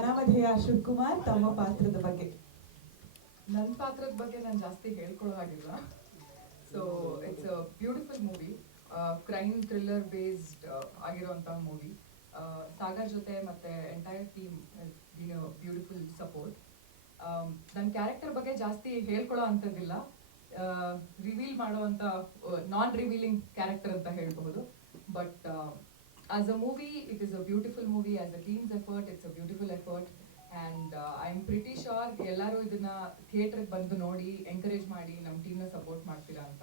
ಅನಾಮಧೇಯ ಶಿವಕುಮಾರ್ ತಮ್ಮ ಪಾತ್ರದ ಬಗ್ಗೆ. ನನ್ನ ಪಾತ್ರದ ಬಗ್ಗೆ ನಾನು ಜಾಸ್ತಿ ಹೇಳ್ಕೊಳ್ಳೋ ಹಾಗಿಲ್ಲ. So it's a beautiful movie crime thriller based ಆಗಿರುವಂತಹ ಮೂವಿ ಸಾಗರ್ ಜೊತೆ ಮತ್ತೆ entire team been a beautiful support ನನ್ನ ಕ್ಯಾರೆಕ್ಟರ್ ಬಗ್ಗೆ ಜಾಸ್ತಿ ಹೇಳ್ಕೊಳ್ಳೋ ಅಂಥದ್ದಿಲ್ಲ. ರಿವೀಲ್ ಮಾಡುವಂಥ ನಾನ್ ರಿವೀಲಿಂಗ್ ಕ್ಯಾರೆಕ್ಟರ್ ಅಂತ ಹೇಳಬಹುದು. But as a movie it is a beautiful movie as a team's effort it's a beautiful effort and I am pretty sure ಎಲ್ಲರೂ ಇದನ್ನ ಥಿಯೇಟರ್ಗೆ ಬಂದು ನೋಡಿ ಎಂಕರೇಜ್ ಮಾಡಿ, ನಮ್ಮ ಟೀಮ್ನ ಸಪೋರ್ಟ್ ಮಾಡ್ತೀರಾ ಅಂತ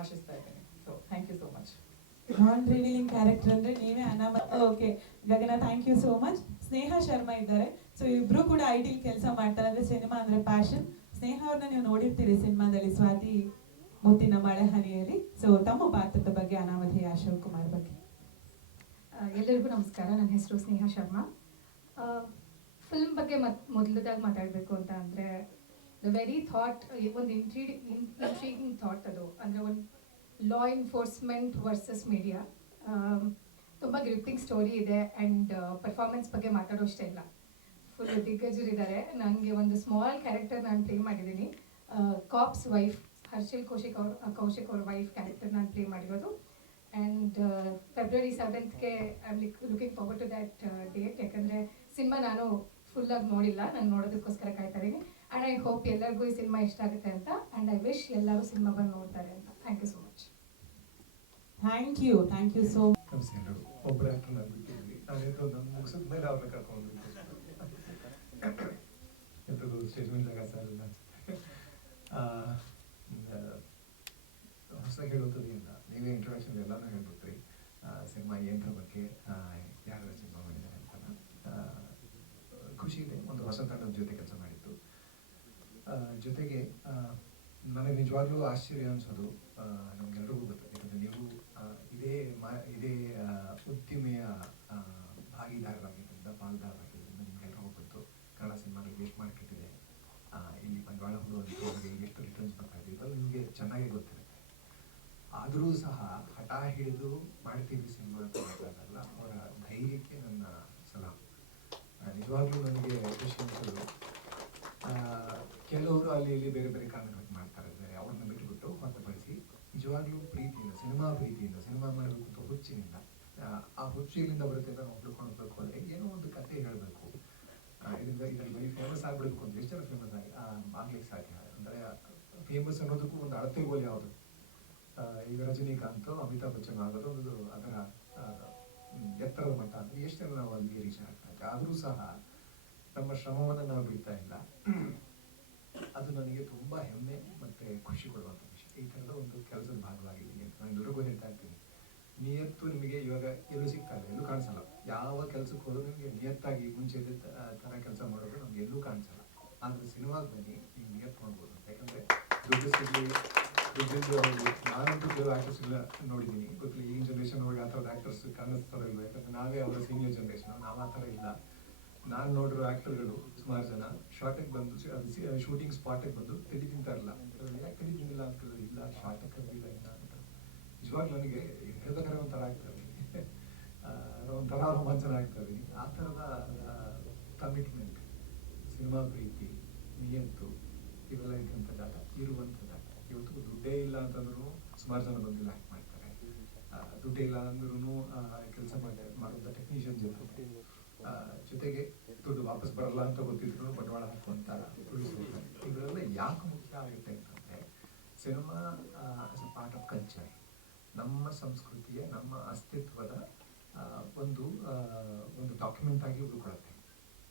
ಆಶಿಸ್ತಾ ಇದ್ದೇನೆ. So thank you so much non revealing character ಅಂದ್ರೆ ನೀವೇ Anama okay Gagana thank you so much Sneha Sharma ಇದ್ದಾರೆ. ಸೊ ಇಬ್ರು ಕೂಡ ಐ ಟಿ ಕೆಲಸ ಮಾಡ್ತಾರೆ. ಅಂದ್ರೆ ಸಿನಿಮಾ ಅಂದ್ರೆ ಪ್ಯಾಷನ್ ಸ್ನೇಹ ಅವ್ರನ್ನ ನೀವು ನೋಡಿರ್ತೀರಿ ಸಿನಿಮಾದಲ್ಲಿ ಸ್ವಾತಿ ಮುತ್ತಿನ ಮಳೆ ಹನಿಯಲ್ಲಿ. ಸೊ ತಮ್ಮ ಪಾತ್ರದ ಬಗ್ಗೆ ಅನಾಮಧೇಯ ಅಶೋಕ್ ಕುಮಾರ್ ಬಗ್ಗೆ. ಎಲ್ಲರಿಗೂ ನಮಸ್ಕಾರ. ನನ್ನ ಹೆಸರು ಸ್ನೇಹ ಶರ್ಮಾ. ಫಿಲ್ಮ್ ಬಗ್ಗೆ ಮತ್ ಮೊದಲದಾಗಿ ಮಾತಾಡಬೇಕು ಅಂತ ಅಂದರೆ ದ ವೆರಿ ಥಾಟ್ ಒಂದು ಇಂಟ್ರಿ ಇಂಟ್ರೀಗಿಂಗ್ ಥಾಟ್ ಅದು. ಅಂದರೆ ಒಂದು ಲಾ ಎನ್ಫೋರ್ಸ್ಮೆಂಟ್ ವರ್ಸಸ್ ಮೀಡಿಯಾ ತುಂಬ ಗ್ರಿಪ್ಟಿಂಗ್ ಸ್ಟೋರಿ ಇದೆ ಆ್ಯಂಡ್ ಪರ್ಫಾರ್ಮೆನ್ಸ್ ಬಗ್ಗೆ ಮಾತಾಡೋಷ್ಟೇ ಇಲ್ಲ. ಫುಲ್ ದಿಗ್ಗಜರಿದ್ದಾರೆ. ನನಗೆ ಒಂದು ಸ್ಮಾಲ್ ಕ್ಯಾರೆಕ್ಟರ್ ನಾನು ಪ್ಲೇ ಮಾಡಿದ್ದೀನಿ. ಕಾಪ್ಸ್ ವೈಫ್ ಹರ್ಷಿಲ್ ಕೌಶಿಕ್ ಅವ್ರ ಕೌಶಿಕ್ ಅವ್ರ ವೈಫ್ ಕ್ಯಾರೆಕ್ಟರ್ ನಾನು ಪ್ಲೇ ಮಾಡಿರೋದು. And February ಸೆವೆಂತ್ಗೆ I like looking forward to that date ಯಾಕಂದರೆ ಸಿನಿಮಾ ನಾನು ಫುಲ್ಲಾಗಿ ನೋಡಿಲ್ಲ. ನಾನು ನೋಡೋದಕ್ಕೋಸ್ಕರ ಕಾಯ್ತಾ ಇದ್ದೀನಿ. ಆ್ಯಂಡ್ ಐ ಹೋಪ್ ಎಲ್ಲರಿಗೂ ಈ ಸಿನಿಮಾ ಇಷ್ಟ ಆಗುತ್ತೆ ಅಂತ. ಆ್ಯಂಡ್ ಐ ವಿಶ್ ಎಲ್ಲರೂ ಸಿನಿಮಾ ಬಂದು ನೋಡ್ತಾರೆ ಅಂತ. Thank you so much thank you thank you so ಒಬ್ಬರ ಆಕ್ಟರ್ ನಾನು ಬಿಟ್ಟಿದ್ವಿ ನಾನೇನು ನನ್ನ ಮುಗಿಸಿದ ಮೇಲೆ ಅವ್ರನ್ನ ಕರ್ಕೊಂಡು ಎಲ್ರಿಗೂ ಸ್ಟೇಜ್ ಮೇಲೆ ಜಾಗ ಸಾಲಿಲ್ಲ ಹೊಸ ಹೇಳೋದು ಇಲ್ಲ ನೀವೇ ಇಂಟ್ರೊಡಕ್ಷನ್ ಎಲ್ಲಾನು ಹೇಳ್ಬಿಟ್ರಿ ಸಿನಿಮಾ ಏನರ ಬಗ್ಗೆ ಯಾರ ಸಿನಿಮಾ ಮಾಡಿದ್ದಾರೆ ಅಂತ ಖುಷಿ ಇದೆ ಒಂದು ಹೊಸ ತಂಡದ ಜೊತೆ ಕೆಲಸ ಮಾಡಿದ್ದು. ಜೊತೆಗೆ ನನಗೆ ನಿಜವಾಗ್ಲೂ ಆಶ್ಚರ್ಯ ಅನ್ಸೋದು ನಮ್ಗೆಲ್ರಿಗೂ ಗೊತ್ತು. ಯಾಕಂದ್ರೆ ನೀವು ಇದೇ ಮಾ, ಇದೇ ಉದ್ದಿಮೆಯ ಭಾಗಿದಾರರಾಗಿದ್ದರಿಂದ ಪಾಲ್ದಾರರಾಗಿದ್ದರಿಂದ ನಿಮ್ಗೆಲ್ರಿಗೂ ಗೊತ್ತು ಕನ್ನಡ ಸಿನಿಮಾಗಳಿಗೆ ಎಷ್ಟು ಮಾರ್ಕೆಟ್ ಇದೆ. ಇಲ್ಲಿ ಬಂಡವಾಳ ಹೂಡುವಂಥವ್ರಿಗೆ ಎಷ್ಟು ರಿಟರ್ನ್ಸ್ ಬರ್ತಾ ಇದೆ ಇದೆಲ್ಲ ನಿಮಗೆ ಚೆನ್ನಾಗಿ ಗೊತ್ತಿರುತ್ತೆ ಆದರೂ ಸಹ ಹಠ ಹಿಡಿದು ಮಾಡ್ತೀವಿ ಸಿನಿಮಾ ಅಂತ ಅವರ ಧೈರ್ಯಕ್ಕೆ ನನ್ನ ಸಲಾಮ್ ನಿಜವಾಗ್ಲೂ ನನಗೆ ಖುಷಿ ಅನ್ಸೋದು. ಕೆಲವರು ಅಲ್ಲಿ ಇಲ್ಲಿ ಬೇರೆ ಬೇರೆ ಕಾರಣಗಳಿಗೆ ಮಾಡ್ತಾರೆ ಇದ್ದಾರೆ ಅವ್ರನ್ನ ಬಿಟ್ಟುಬಿಟ್ಟು ಹೊರತುಪಡಿಸಿ ನಿಜವಾಗ್ಲೂ ಪ್ರೀತಿಯಿಂದ ಸಿನಿಮಾ ಪ್ರೀತಿಯಿಂದ ಸಿನಿಮಾ ಮಾಡಬೇಕು ಅಂತ ಹುಚ್ಚಿನಿಂದ ಆ, ಹುಚ್ಚು ಹುಚ್ಚಿನಿಂದ ಬರುತ್ತೆ ನಾವು ಹುಡ್ಕೊಂಡು ಹೋಗ್ಬೇಕು ಅಂದರೆ ಏನೋ ಒಂದು ಕತೆ ಹೇಳಬೇಕು. ಇದರಿಂದ ಇದರಲ್ಲಿ ಬರೀ ಫೇಮಸ್ ಆಗಬೇಕು ಅಂತ ಎಷ್ಟು ಜನ ಫೇಮಸ್ ಆಗಿ ಆಗ್ಲಿಕ್ಕೆ ಸಾಧ್ಯ? ಅಂದರೆ ಫೇಮಸ್ ಅನ್ನೋದಕ್ಕೂ ಒಂದು ಅಳತೆ ಗೋಲಿ ಯಾವುದು? ಈಗ ರಜನಿಕಾಂತ್, ಅಮಿತಾಬ್ ಬಚ್ಚನ್ ಆಗೋದು ಒಂದು ಅದರ ಎತ್ತರದ ಮಟ್ಟ ಅಂದರೆ ಎಷ್ಟು ಜನ ನಾವು ಅಲ್ಲಿಗೆ ರೀಚ್ ಆಗ್ತಾ ಆದರೂ ಸಹ ನಮ್ಮ ಶ್ರಮವನ್ನು ನಾವು ಬಿಡ್ತಾ ಇಲ್ಲ. ಅದು ನನಗೆ ತುಂಬಾ ಹೆಮ್ಮೆ ಮತ್ತೆ ಖುಷಿ ಕೊಡುವಂಥ ವಿಷಯ. ಈ ಥರದ ಒಂದು ಕೆಲಸದ ಭಾಗವಾಗಿದ್ದೀನಿ ಅಂತ ನಾನು ಎಲ್ರಿಗೂ ಹೇಳ್ತಾ ಇರ್ತೀನಿ. ನಿಯತ್ತು ನಿಮಗೆ ಇವಾಗ ಎಲ್ಲೂ ಸಿಗ್ತಾ ಇಲ್ಲ, ಎಲ್ಲೂ ಕಾಣಿಸಲ್ಲ. ಯಾವ ಕೆಲಸಕ್ಕೆ ಹೋದ್ರೂ ನಿಮಗೆ ನಿಯತ್ತಾಗಿ ಮುಂಚೆ ಥರ ಕೆಲಸ ಮಾಡೋದು ನಮ್ಗೆ ಎಲ್ಲೂ ಕಾಣಿಸಲ್ಲ. ಆದರೆ ಸಿನಿಮಾಗೆ ಬನ್ನಿ, ನೀವು ನಿಯತ್ತು ಮಾಡ್ಬೋದು ಯಾಕಂದ್ರೆ ದುಡ್ಡು ಸಿಗಲಿ ದುಡ್ಡಿಂದು ಅವ್ರಿಗೆ ನಾನಂತೂ ಕೆಲವು ಆಕ್ಟರ್ಸ್ ಎಲ್ಲ ನೋಡಿದ್ದೀನಿ. ಗೊತ್ತಿಲ್ಲ ಈಗಿನ ಜನ್ರೇಷನ್ ಒಳಗೆ ಆ ಥರದ ಆ್ಯಕ್ಟರ್ಸ್ ಕಾಣಿಸ್ತಾರೆ ಇಲ್ಲ. ಯಾಕಂದರೆ ನಾವೇ ಅವರ ಸೀನಿಯರ್ ಜನ್ರೇಷನ್ ನಾವು ಆ ಥರ ಇಲ್ಲ. ನಾನು ನೋಡಿರೋ ಆ್ಯಕ್ಟರ್ಗಳು ಸುಮಾರು ಜನ ಶಾರ್ಟಿಗೆ ಬಂದು ಶೂಟಿಂಗ್ ಸ್ಪಾಟಿಗೆ ಬಂದು ತಿಂಡಿ ತಿಂತಾರಲ್ಲ. ಯಾಕೆ ತಿಂಡಿ ತಿಂದಿಲ್ಲ ಅಂತ ಕೇಳಿದ್ರೆ, ಇಲ್ಲ ಶಾರ್ಟಿಗೆ ಕರೆದಿಲ್ಲ ಇಲ್ಲ ಅಂತ ನಿಜವಾಗ್ಲೂ ನನಗೆ ಹೇಳ್ಬೇಕಾದ್ರೆ ಒಂಥರ ಆಗ್ತದೆ ಒಂಥರ ರೋಮಾಂಚನ ಆಗ್ತದೆ ಆ ಥರದ ಕಮಿಟ್ಮೆಂಟ್ ಸಿನಿಮಾ ಪ್ರೀತಿ, ನಿಯಂತು, ಇವೆಲ್ಲ ಇದ್ದಂಥ ಜಾಗ ಇರುವಂಥ ಇವತ್ತಿಗೂ ದುಡ್ಡೇ ಇಲ್ಲ ಅಂತಂದ್ರೂ ಸುಮಾರು ಜನ ಬಂದು ಲ್ಯಾಕ್ ಮಾಡ್ತಾರೆ. ದುಡ್ಡೇ ಇಲ್ಲ ಅಂದ್ರೂ ಕೆಲಸ ಮಾಡಿ ಮಾಡುವಂಥ ಟೆಕ್ನಿಷಿಯನ್ಸ್ ಜೊತೆ ಜೊತೆಗೆ ದುಡ್ಡು ವಾಪಸ್ ಬರಲ್ಲ ಅಂತ ಗೊತ್ತಿದ್ರು ಬಂಡವಾಳ ಹಾಕುವಂತ ಇವರೆಲ್ಲ ಯಾಕೆ ಮುಖ್ಯ ಆಗುತ್ತೆ ಅಂತಂದ್ರೆ, cinema as a part of culture ನಮ್ಮ ಸಂಸ್ಕೃತಿಯ, ನಮ್ಮ ಅಸ್ತಿತ್ವದ ಒಂದು ಒಂದು ಡಾಕ್ಯುಮೆಂಟ್ ಆಗಿ ಉಳ್ಕೊಳ್ಳುತ್ತೆ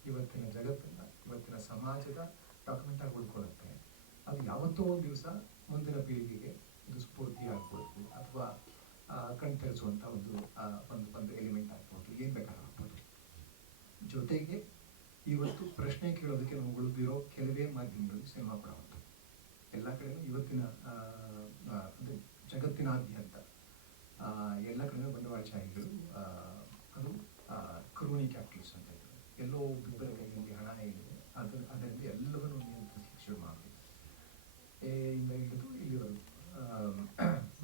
ಇವತ್ತಿನ ಜಗತ್ತನ್ನ, ಇವತ್ತಿನ ಸಮಾಜದ ಡಾಕ್ಯುಮೆಂಟ್ ಆಗಿ ಉಳ್ಕೊಳ್ಳುತ್ತೆ ಅದು ಯಾವತ್ತೋ ಒಂದು ದಿವಸ ಮುಂದಿನ ಪೀಳಿಗೆಗೆ ಒಂದು ಸ್ಫೂರ್ತಿ ಆಗ್ಬೋದು ಅಥವಾ ಕಣ್ತರಿಸುವಂತ ಒಂದು ಒಂದು ಒಂದು ಎಲಿಮೆಂಟ್ ಆಗ್ಬೋದು. ಏನು ಬೇಕಾದ್ರೂ ಆಗ್ಬೋದು. ಜೊತೆಗೆ ಇವತ್ತು ಪ್ರಶ್ನೆ ಕೇಳೋದಕ್ಕೆ ನಾವು ಬಿರೋ ಕೆಲವೇ ಮಾಧ್ಯಮಗಳು ಸಿನಿಮಾ ಕೂಡ ಒಂದು ಎಲ್ಲ ಕಡೆನೂ ಇವತ್ತಿನ ಅಂದರೆ ಜಗತ್ತಿನಾದ್ಯಂತ ಎಲ್ಲ ಕಡೆನೂ ಬಂಡವಾಳಶಾಹಿಗಳು ಅದು ಕ್ರೂನಿ ಕ್ಯಾಪಿಟಲಿಸ್ಟ್ ಅಂತ ಎಲ್ಲೋ ಒಬ್ಬರ ಕೈಯಲ್ಲಿ ಹಣ ಇದೆ ಅದರ ಅದರಿಂದ ಎಲ್ಲವನ್ನೂ ನಿಯಂತ್ರಿಸಲಿಕ್ಕೆ ಶುರು ಮಾಡಬೇಕು. ಇಂದ ಹಿಡಿದು ಇಲ್ಲಿವರೆಗೂ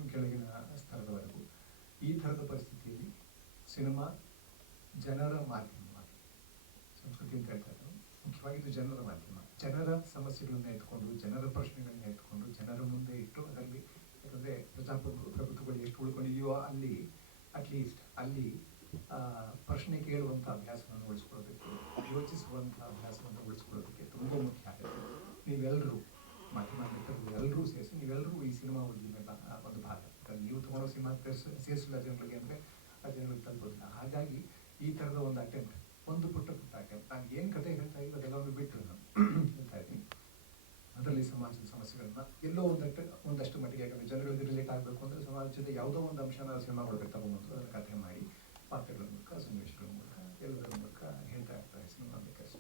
ಕೆಳಗಿನ ಸ್ತರದವರೆಗೂ ಈ ಥರದ ಪರಿಸ್ಥಿತಿಯಲ್ಲಿ ಸಿನಿಮಾ ಜನರ ಮಾಧ್ಯಮವಾಗಿ ಸಂಸ್ಕೃತಿ ಅಂತ ಹೇಳ್ತಾ ಇದ್ರು ಮುಖ್ಯವಾಗಿ ಇದು ಜನರ ಮಾಧ್ಯಮ ಜನರ ಸಮಸ್ಯೆಗಳನ್ನ ಎತ್ಕೊಂಡು ಜನರ ಪ್ರಶ್ನೆಗಳನ್ನ ಎತ್ಕೊಂಡು ಜನರ ಮುಂದೆ ಇಟ್ಟು ಅದರಲ್ಲಿ ಯಾಕಂದರೆ ಪ್ರಜಾಪ್ರಭು ಪ್ರಭುತ್ವಗಳು ಎಷ್ಟು ಉಳ್ಕೊಂಡಿದೆಯೋ ಅಲ್ಲಿ ಅಟ್ಲೀಸ್ಟ್ ಅಲ್ಲಿ ಪ್ರಶ್ನೆ ಕೇಳುವಂಥ ಅಭ್ಯಾಸವನ್ನು ಉಳಿಸ್ಕೊಳ್ಳೋದಕ್ಕೆ ಯೋಚಿಸುವಂಥ ಅಭ್ಯಾಸವನ್ನು ಉಳಿಸ್ಕೊಳ್ಳೋದಕ್ಕೆ ತುಂಬ ಮುಖ್ಯ ಆಗುತ್ತೆ ನೀವೆಲ್ಲರೂ ಮಾಧ್ಯಮ ಎಲ್ಲರೂ ಸೇರಿಸಿ ನೀವೆಲ್ಲರೂ ಈ ಸಿನಿಮಾ ಉದ್ದಿಮೆ ಬಾ- ಒಂದು ಭಾಗ. ನೀವು ತಗೊಳ್ಳೋ ಸಿನಿಮಾ ಸೇರಿಸಿಲ್ಲ ಜನಗಳಿಗೆ ಅಂದರೆ ಆ ಜನಗಳಿಗೆ ತಲುಪೋದಿಲ್ಲ. ಹಾಗಾಗಿ ಈ ಥರದ ಒಂದು ಅಟೆಂಪ್ಟ್ ಒಂದು ಪುಟ್ಟ ಪುಟ್ಟ ಅಟೆಂಪ್ಟ್ ನಾನು ಏನು ಕತೆ ಹೇಳ್ತಾ ಇದ್ದೀವಿ ಅದೆಲ್ಲವನ್ನು ಬಿಟ್ಟರು ನಾನು. ಹೇಳ್ತಾ ಇದ್ದೀನಿ. ಅದರಲ್ಲಿ ಸಮಾಜದ ಸಮಸ್ಯೆಗಳನ್ನ ಎಲ್ಲೋ ಒಂದಷ್ಟು ಒಂದಷ್ಟು ಮಟ್ಟಿಗೆ, ಯಾಕಂದರೆ ಜನಗಳಿಗೆ ರಿಲೇಟ್ ಆಗಬೇಕು ಅಂದ್ರೆ ಸಮಾಜದ ಯಾವುದೋ ಒಂದು ಅಂಶನ ಸಿನಿಮಾ ಒಳಗೆ ತಗೊಂಡ್ಬಂದು ಅದರ ಕಥೆ ಮಾಡಿ ಪಾತ್ರಗಳ ಮೂಲಕ ಸನ್ನಿವೇಶಗಳ ಮೂಲಕ ಎಲ್ಲದರ ಮೂಲಕ ಹೇಳ್ತಾ ಇರ್ತಾರೆ ಸಿನಿಮಾ ಮೇಕರ್ಸ್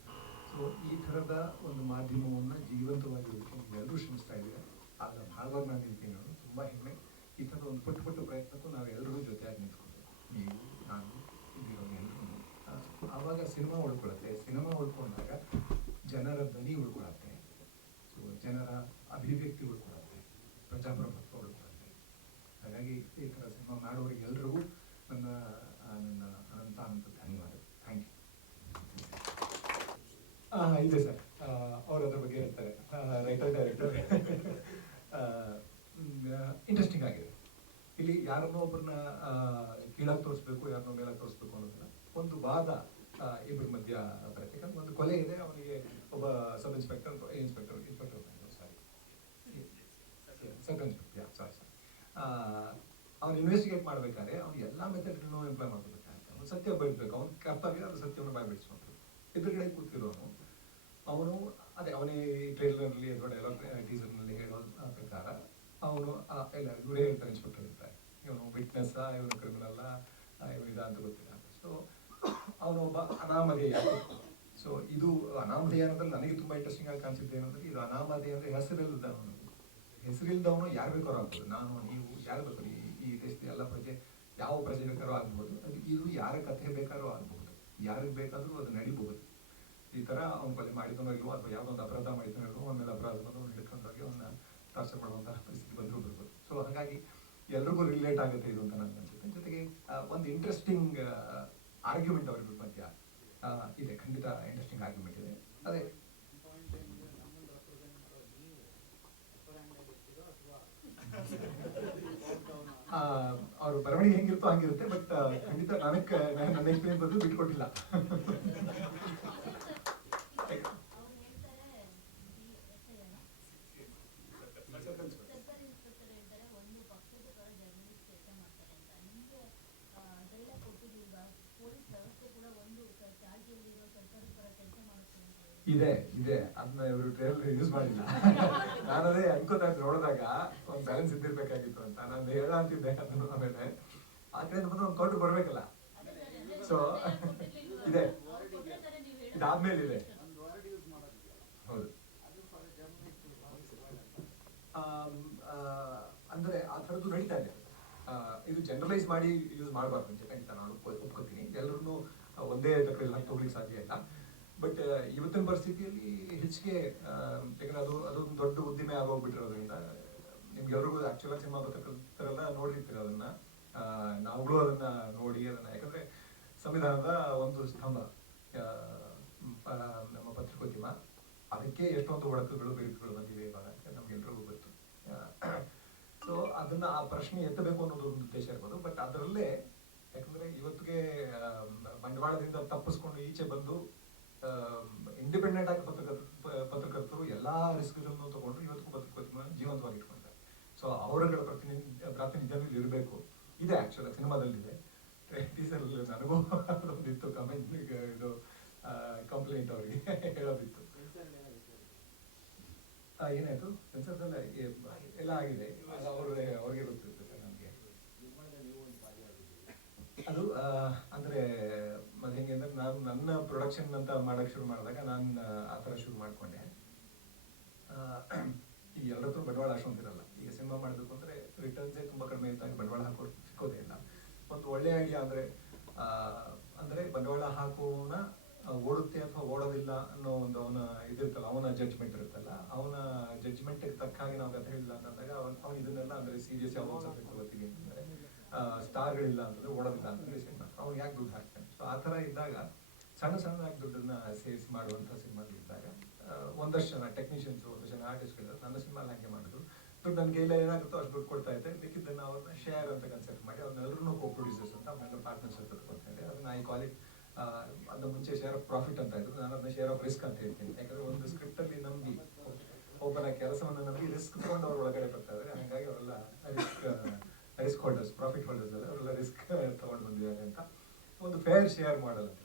ಸೊ ಈ ಥರದ ಒಂದು ಮಾಧ್ಯಮವನ್ನು ಜೀವಂತವಾಗಿ ಉಳಿಸ್ಕೊಂಡು ಎಲ್ಲರೂ ಶ್ರಮಿಸ್ತಾ ಇದ್ದೀರಾ ಅದರ ಭಾಗವಾಗಿ ನಾನು ನಿಂತೀನಿ ನಾನು ತುಂಬ ಹೆಮ್ಮೆ ಈ ಥರದ ಒಂದು ಪುಟ್ಟ ಪುಟ್ಟ ಪ್ರಯತ್ನಕ್ಕೂ ನಾವು ಎಲ್ಲರೂ ಜೊತೆಯಾಗಿ ನಿಂತ್ಕೋಬೇಕು ನೀವು ನಾನು ಇಲ್ಲಿರೋ ಎಲ್ಲರೂ ಆವಾಗ ಸಿನಿಮಾ ಉಳ್ಕೊಳ್ಳುತ್ತೆ ಸಿನಿಮಾ ಉಳ್ಕೊಂಡಾಗ ಜನರ ಧ್ವನಿ ಉಳ್ಕೊಳ್ಳುತ್ತೆ ಸೊ ಜನರ ಅಭಿವ್ಯಕ್ತಿ ಉಳ್ಕೊಳ್ಳುತ್ತೆ ಪ್ರಜಾಪ್ರಭುತ್ವ ಉಳ್ಕೊಳ್ಳುತ್ತೆ ಹಾಗಾಗಿ ಈ ಥರ ಸಿನಿಮಾ ಮಾಡೋರಿಗೆ ಎಲ್ರಿಗೂ ನನ್ನ ನನ್ನ ಅನಂತ ಅನಂತ ಧನ್ಯವಾದ ಥ್ಯಾಂಕ್ ಯು ಇದೆ ಸರ್. ಅವರು ಅದ್ರ ಬಗ್ಗೆ ಹೇಳ್ತಾರೆ. ರೈಟರ್ ಡೈರೆಕ್ಟರ್ ಇಂಟ್ರೆಸ್ಟಿಂಗ್ ಆಗಿದೆ. ಇಲ್ಲಿ ಯಾರನ್ನೋ ಒಬ್ಬರನ್ನ ಕೀಳಾಗಿ ತೋರಿಸ್ಬೇಕು, ಯಾರನ್ನೋ ಮೇಲಾಗಿ ತೋರಿಸ್ಬೇಕು ಅನ್ನೋದನ್ನ ಒಂದು ವಾದ ಇಬ್ಬರ ಮಧ್ಯ ಯಾಕಂದ್ರೆ ಒಂದು ಕೊಲೆ ಇದೆ ಅವನಿಗೆ ಒಬ್ಬ sub inspector inspector inspector sorry. Sub inspector sorry sorry ಅವ್ನು ಇನ್ವೆಸ್ಟಿಗೇಟ್ ಮಾಡಬೇಕಾದ್ರೆ ಅವ್ನು ಎಲ್ಲ ಮೆಥಡ್ಗಳನ್ನು ಎಂಪ್ಲಾಯ್ ಮಾಡ್ಕೋಬೇಕಾಗುತ್ತೆ ಅವ್ನು ಸತ್ಯ ಬಯಸ್ಬೇಕು ಅವ್ನು ಕರ್ತವ್ಯ ಅದು ಸತ್ಯವನ್ನು ಬಾಯ್ಬಿಡಿಸ್ಬೇಕು ಎದುರುಗಡೆ ಕೂತಿರೋನು ಅವನು. ಅದೇ ಅವನೇ ಟ್ರೈಲರ್ನಲ್ಲಿ ಅಥವಾ ಡೈಲಾಗ್ ಟೀಸರ್ನಲ್ಲಿ ಹೇಳೋ ಪ್ರಕಾರ ಅವನು ಇಲ್ಲ ಇವರೇ ಹೇಳ್ತಾರೆ ಇನ್ಸ್ಪೆಕ್ಟರ್ ಇರ್ತಾರೆ ಇವನು ವಿಟ್ನೆಸ್ ಇವನು ಕ್ರಿಮಿನಲ್ಲ ಇವನು ಇದ ಅಂತ ಗೊತ್ತಿಲ್ಲ. ಸೊ ಅವನು ಒಬ್ಬ ಅನಾಮಧೇಯ. ಸೊ ಇದು ಅನಾಮಧೇಯ ಅನ್ನೋದ್ರಲ್ಲಿ ನನಗೆ ತುಂಬಾ ಇಂಟ್ರೆಸ್ಟಿಂಗ್ ಆಗಿ ಕಾಣಿಸಿದ್ದು ಏನಂದ್ರೆ ಇದು ಅನಾಮಧೇಯ ಅಂದ್ರೆ ಹೆಸರಿಲ್ಲದವನು ಹೆಸರಿಲ್ದವನು ಯಾರು ಬೇಕಾದ್ರೂ ಆಗ್ಬೋದು. ನಾನು, ನೀವು, ಯಾರು ಬೇಕಾದ್ರೂ ಈ ದೇಶದ ಎಲ್ಲ ಪ್ರಜೆ, ಯಾವ ಪ್ರಜೆ ಬೇಕಾದ್ರೂ ಆಗ್ಬೋದು. ಅದು ಇದು ಯಾರ ಕಥೆ ಬೇಕಾದ್ರೂ ಆಗ್ಬಹುದು ಯಾರಿಗೆ ಬೇಕಾದ್ರೂ ಅದು ನಡಿಬಹುದು ಈ ತರ ಅವ್ನ ಕೊಲೆ ಇಲ್ವೋ ಅಥವಾ ಯಾವುದೋ ಒಂದು ಅಪರಾಧ ಮಾಡಿದನೋ ಇಲ್ವೋ ಮೇಲೆ ಅಪರಾಧ ಬಂದು ಅವ್ನು ಹಿಡ್ಕೊಂಡೋಗಿ ಅವನ್ನ ಪರಿಸ್ಥಿತಿ ಬಂದರೂ ಬರ್ಬೋದು. ಸೊ ಹಾಗಾಗಿ ಎಲ್ರಿಗೂ ರಿಲೇಟ್ ಆಗುತ್ತೆ ಇದು ಅಂತ ನನಗೆ ಅನ್ಸುತ್ತೆ. ಜೊತೆಗೆ ಒಂದು ಇಂಟ್ರೆಸ್ಟಿಂಗ್ ಆರ್ಗ್ಯುಮೆಂಟ್ ಅವ್ರಿಗಳ ಮಧ್ಯ ಇದೆ. ಖಂಡಿತ ಇಂಟ್ರೆಸ್ಟಿಂಗ್ ಆರ್ಗ್ಯುಮೆಂಟ್ ಇದೆ. ಅದೇ. ಅವರು ಬರವಣಿಗೆ ಹೆಂಗಿರುತ್ತೋ ಹಂಗಿರುತ್ತೆ ಬಟ್ ಖಂಡಿತ ನನಗೆ ನನ್ನ ಎಕ್ಸ್ಪೀರಿಯನ್ಸ್ ಬಂದು ಬಿಟ್ಕೊಟ್ಟಿಲ್ಲ ಅವ್ರು ಹೇಳ್ತಾರೆ ಈ ಎಸ್ಐ ಅಲ್ಲ ಸಬ್ ಇನ್ಸ್ಪೆಕ್ಟರ್ ಹೇಳ್ತಾರೆ ಒಂದು ಪಕ್ಷದ ಪರ ಜರ್ನಲಿಸ್ಟ್ ಕೆಲಸ ಮಾಡ್ತಾರೆ ಅಂತ ನಿಮಗೆ ಡೈಲಾಗ್ ಕೊಟ್ಟಿದ್ದೀಗ ಪೊಲೀಸ್ ವ್ಯವಸ್ಥೆ ಕೂಡ ಒಂದು ಸ- ಚಾಲ್ತಿಯಲ್ಲಿರೋ ಸರ್ಕಾರದ ಪರ ಕೆಲಸ ಮಾಡುತ್ತೆ ಅಂತ ಹೇಳಿ ಇದೆ ಇದೆ. ಅದನ್ನ ಇವರು ಟ್ರೇಲರ್ ಯೂಸ್ ಮಾಡಿಲ್ಲ. ನಾನು ಅದೇ ಅನ್ಕೋತಾ ಇದ್ದೆ ನೋಡಿದಾಗ ಒಂದು ಬ್ಯಾಲೆನ್ಸ್ ಇದ್ದಿರ್ಬೇಕಾಗಿತ್ತು ಅಂತ. ನಾನು ಹೇಳ ಅಂತಿದ್ದೆ ಅದನ್ನು ಆಮೇಲೆ. ಆ ಕಡೆಯಿಂದ ಬಂದು ಒಂದು ಕೌಂಟರ್ ಬರಬೇಕಲ್ಲ. ಸೊ ಇದೆ. ಇದಾದ್ಮೇಲೆ ಇದೆ. ಹೌದು. ಅಂದರೆ ಆ, ಥರದ್ದು ನಡೀತಾ ಇದೆ. ಇದು ಜನರಲೈಸ್ ಮಾಡಿ ಯೂಸ್ ಮಾಡಬಾರ್ದು ಅಂತ ಖಂಡಿತ ನಾನು ಒಪ್ಕೊ- ಒಪ್ಕೋತೀನಿ. ಎಲ್ಲರೂ ಒಂದೇ ತಗೊಳ್ಳಿಕ್ಕೆ ಸಾಧ್ಯ ಇಲ್ಲ. ಬಟ್ ಇವತ್ತಿನ ಪರಿಸ್ಥಿತಿಯಲ್ಲಿ ಹೆಚ್ಚಿಗೆ ಯಾಕಂದ್ರೆ ಅದು, ಅದೊಂದು ದೊಡ್ಡ ಉದ್ದಿಮೆ ಆಗೋಗ್ಬಿಟ್ಟಿರೋದ್ರಿಂದ ನಿಮ್ಗೆಲ್ರಿಗೂ ಆಕ್ಚುಲ್ ಸಿನಿಮಾ ಪತ್ರಕರ್ತರೆಲ್ಲ ನೋಡಿರ್ತೀರ ಅದನ್ನ. ನಾವುಗಳು ಅದನ್ನ ನೋಡಿ, ಅದನ್ನ, ಯಾಕಂದ್ರೆ ಸಂವಿಧಾನದ ಒಂದು ಸ್ತಂಭ ನಮ್ಮ ಪತ್ರಿಕೋದ್ಯಮ. ಅದಕ್ಕೆ ಎಷ್ಟೊಂದು ಒಡಕುಗಳು ಬೇಡಿಕೆಗಳು ಬಂದಿವೆ ಇವಾಗ, ನಮ್ಗೆ ನಮ್ಗೆಲ್ರಿಗೂ ಗೊತ್ತು. ಸೊ ಅದನ್ನ ಆ ಪ್ರಶ್ನೆ ಎತ್ತಬೇಕು ಅನ್ನೋದು ಒಂದು ಉದ್ದೇಶ ಇರ್ಬೋದು. ಬಟ್ ಅದರಲ್ಲೇ, ಯಾಕಂದ್ರೆ ಇವತ್ತಿಗೆ ಬಂಡವಾಳದಿಂದ ತಪ್ಪಿಸ್ಕೊಂಡು ಈಚೆ ಬಂದು ಇಂಡಿಪೆಂಡೆಂಟ್ ಆಗಿ ಪತ್ರಕರ್ತ ಪತ್ರಕರ್ತರು ಎಲ್ಲಾ ರಿಸ್ಕ್ಗಳನ್ನು ತಗೊಂಡ್ರು ಇವತ್ತು ಪತ್ರಿಕೋದ್ಯಮ ಜೀವಂತವಾಗಿ ಇಟ್ಕೊಂಡಿದ್ದಾರೆ ಸೊ ಅವರುಗಳ ಪ್ರತಿನಿಧಿ ಪ್ರಾತಿನಿಧ್ಯ ಇರಬೇಕು. ಇದೆ ಆಕ್ಚುಲಿ ಸಿನಿಮಾದಲ್ಲಿದೆ. ಟೀಸರ್ ನನಗೂ ಕಮೆಂಟ್ ಇದು ಕಂಪ್ಲೇಂಟ್ ಅವರಿಗೆ ಹೇಳೋದಿತ್ತು. ಏನಾಯ್ತು? ಸೆನ್ಸರ್ಸ್ ಎಲ್ಲ ಆಗಿದೆ. ಅವ್ರಿಗೆ ಗೊತ್ತಿರುತ್ತೆ ಸರ್ ನಮಗೆ. ಅದು ಅಂದ್ರೆ ಮತ್ತೆ ಹೆಂಗೆ ಅಂದ್ರೆ ನಾನು ನನ್ನ ಪ್ರೊಡಕ್ಷನ್ ಅಂತ ಮಾಡಕ್ ಶುರು ಮಾಡಿದಾಗ ನಾನು, ಆ ಥರ ಶುರು ಮಾಡಿಕೊಂಡೆ. ಈ ಹತ್ರ ಬಂಡವಾಳ ಅಷ್ಟೊಂದಿರಲ್ಲ ಈಗ ಸಿನಿಮಾ ಮಾಡಬೇಕು ಅಂದರೆ ರಿಟರ್ನ್ಸೇ ತುಂಬ ಕಡಿಮೆ ಇದ್ದಾಗ ಬಂಡವಾಳ ಹಾಕೋ ಸಿಕ್ಕೋದೇ ಇಲ್ಲ. ಮತ್ತು ಒಳ್ಳೆ ಐಡಿಯಾ ಅಂದರೆ ಅಂದರೆ ಬಂಡವಾಳ ಹಾಕೋನ ಓಡುತ್ತೆ ಅಥವಾ ಓಡೋದಿಲ್ಲ ಅನ್ನೋ ಒಂದು ಅವನ ಇದಿರ್ತಲ್ಲ ಅವನ ಜಡ್ಜ್ಮೆಂಟ್ ಇರುತ್ತಲ್ಲ, ಅವನ ಜಡ್ಜ್ಮೆಂಟ್ಗೆ ತಕ್ಕ ಹಾಗೆ ನಾವು ಕಥೆ ಹೇಳಿಲ್ಲ ಅಂತಂದಾಗ ಅವನು, ಅವ್ನು ಇದನ್ನೆಲ್ಲ ಅಂದರೆ ಸೀರಿಯಸ್ ಯಾವ ಸಬ್ಜೆಕ್ಟ್ ತಗೋತೀವಿ ಅಂತಂದರೆ ಸ್ಟಾರ್ಗಳಿಲ್ಲ ಅಂತಂದರೆ ಓಡೋದಿಲ್ಲ ಅಂತಂದರೆ ಸಿನಿಮಾ, ಅವ್ನು ಯಾಕೆ ದುಡ್ಡು ಹಾಕ್ತಾನೆ? ಸೊ ಆ ಥರ ಇದ್ದಾಗ ಸಣ್ಣ ಸಣ್ಣದಾಗಿ ದುಡ್ಡನ್ನ ಸೇರಿಸಿ ಮಾಡುವಂಥ ಸಿನಿಮಾಗಳಿದ್ದಾಗ ಒಂದಷ್ಟು ಜನ ಟೆಕ್ನಿಷಿಯನ್ಸ್ ಒಂದಷ್ಟು ಜನ ಆರ್ಟಿಸ್ಟ್ಗಳು ನನ್ನ ಸಿನಿಮಾ ಹಾಗೆ ಮಾಡಿದ್ರು. ದುಡ್ಡು ನನ್ನ ಕೈಯಲ್ಲಿ ಏನಾಗುತ್ತೋ ಅಷ್ಟು ದುಡ್ಡು ಕೊಡ್ತಾ ಇದ್ದೆ. ಬೇಕಿದ್ದನ್ನು ಅವ್ರನ್ನ ಶೇರ್ ಅಂತ ಕನ್ಸೆಪ್ಟ್ ಮಾಡಿ ಅವ್ರನ್ನೆಲ್ಲರೂ ಕೋ ಪ್ರೊಡ್ಯೂಸರ್ಸ್ ಅಂತ ಅವ್ರನ್ನೆಲ್ಲ ಪಾರ್ಟ್ನರ್ಶಿಪ್ ಕೊಡ್ತಾ ಇದ್ದೆ ಅದನ್ನ ಐ ಕಾಲ್ ಇಟ್ ಮುಂಚೆ ಶೇರ್ ಆಫ್ ಪ್ರಾಫಿಟ್ ಅಂತ ಇದ್ರು ನಾನು ಅದನ್ನ ಶೇರ್ ಆಫ್ ರಿಸ್ಕ್ ಅಂತ ಹೇಳ್ತೀನಿ. ಯಾಕಂದ್ರೆ ಒಂದು ಸ್ಕ್ರಿಪ್ಟ್ ಅಲ್ಲಿ ನಂಬಿ, ಒಬ್ಬನ ಕೆಲಸವನ್ನು ನಂಬಿ ರಿಸ್ಕ್ ತಗೊಂಡು ಅವ್ರ ಒಳಗಡೆ ಬರ್ತಾ ಇದ್ದಾರೆ. ಹಾಗಾಗಿ ಅವರೆಲ್ಲ risk risk holders profit holders ಅಲ್ಲ, ಅವರೆಲ್ಲ ರಿಸ್ಕ್ ತಗೊಂಡು ಬಂದಿದ್ದಾರೆ ಅಂತ. ಒಂದು ಫೇರ್ ಶೇರ್ ಮಾಡಲ್ ಅಂತ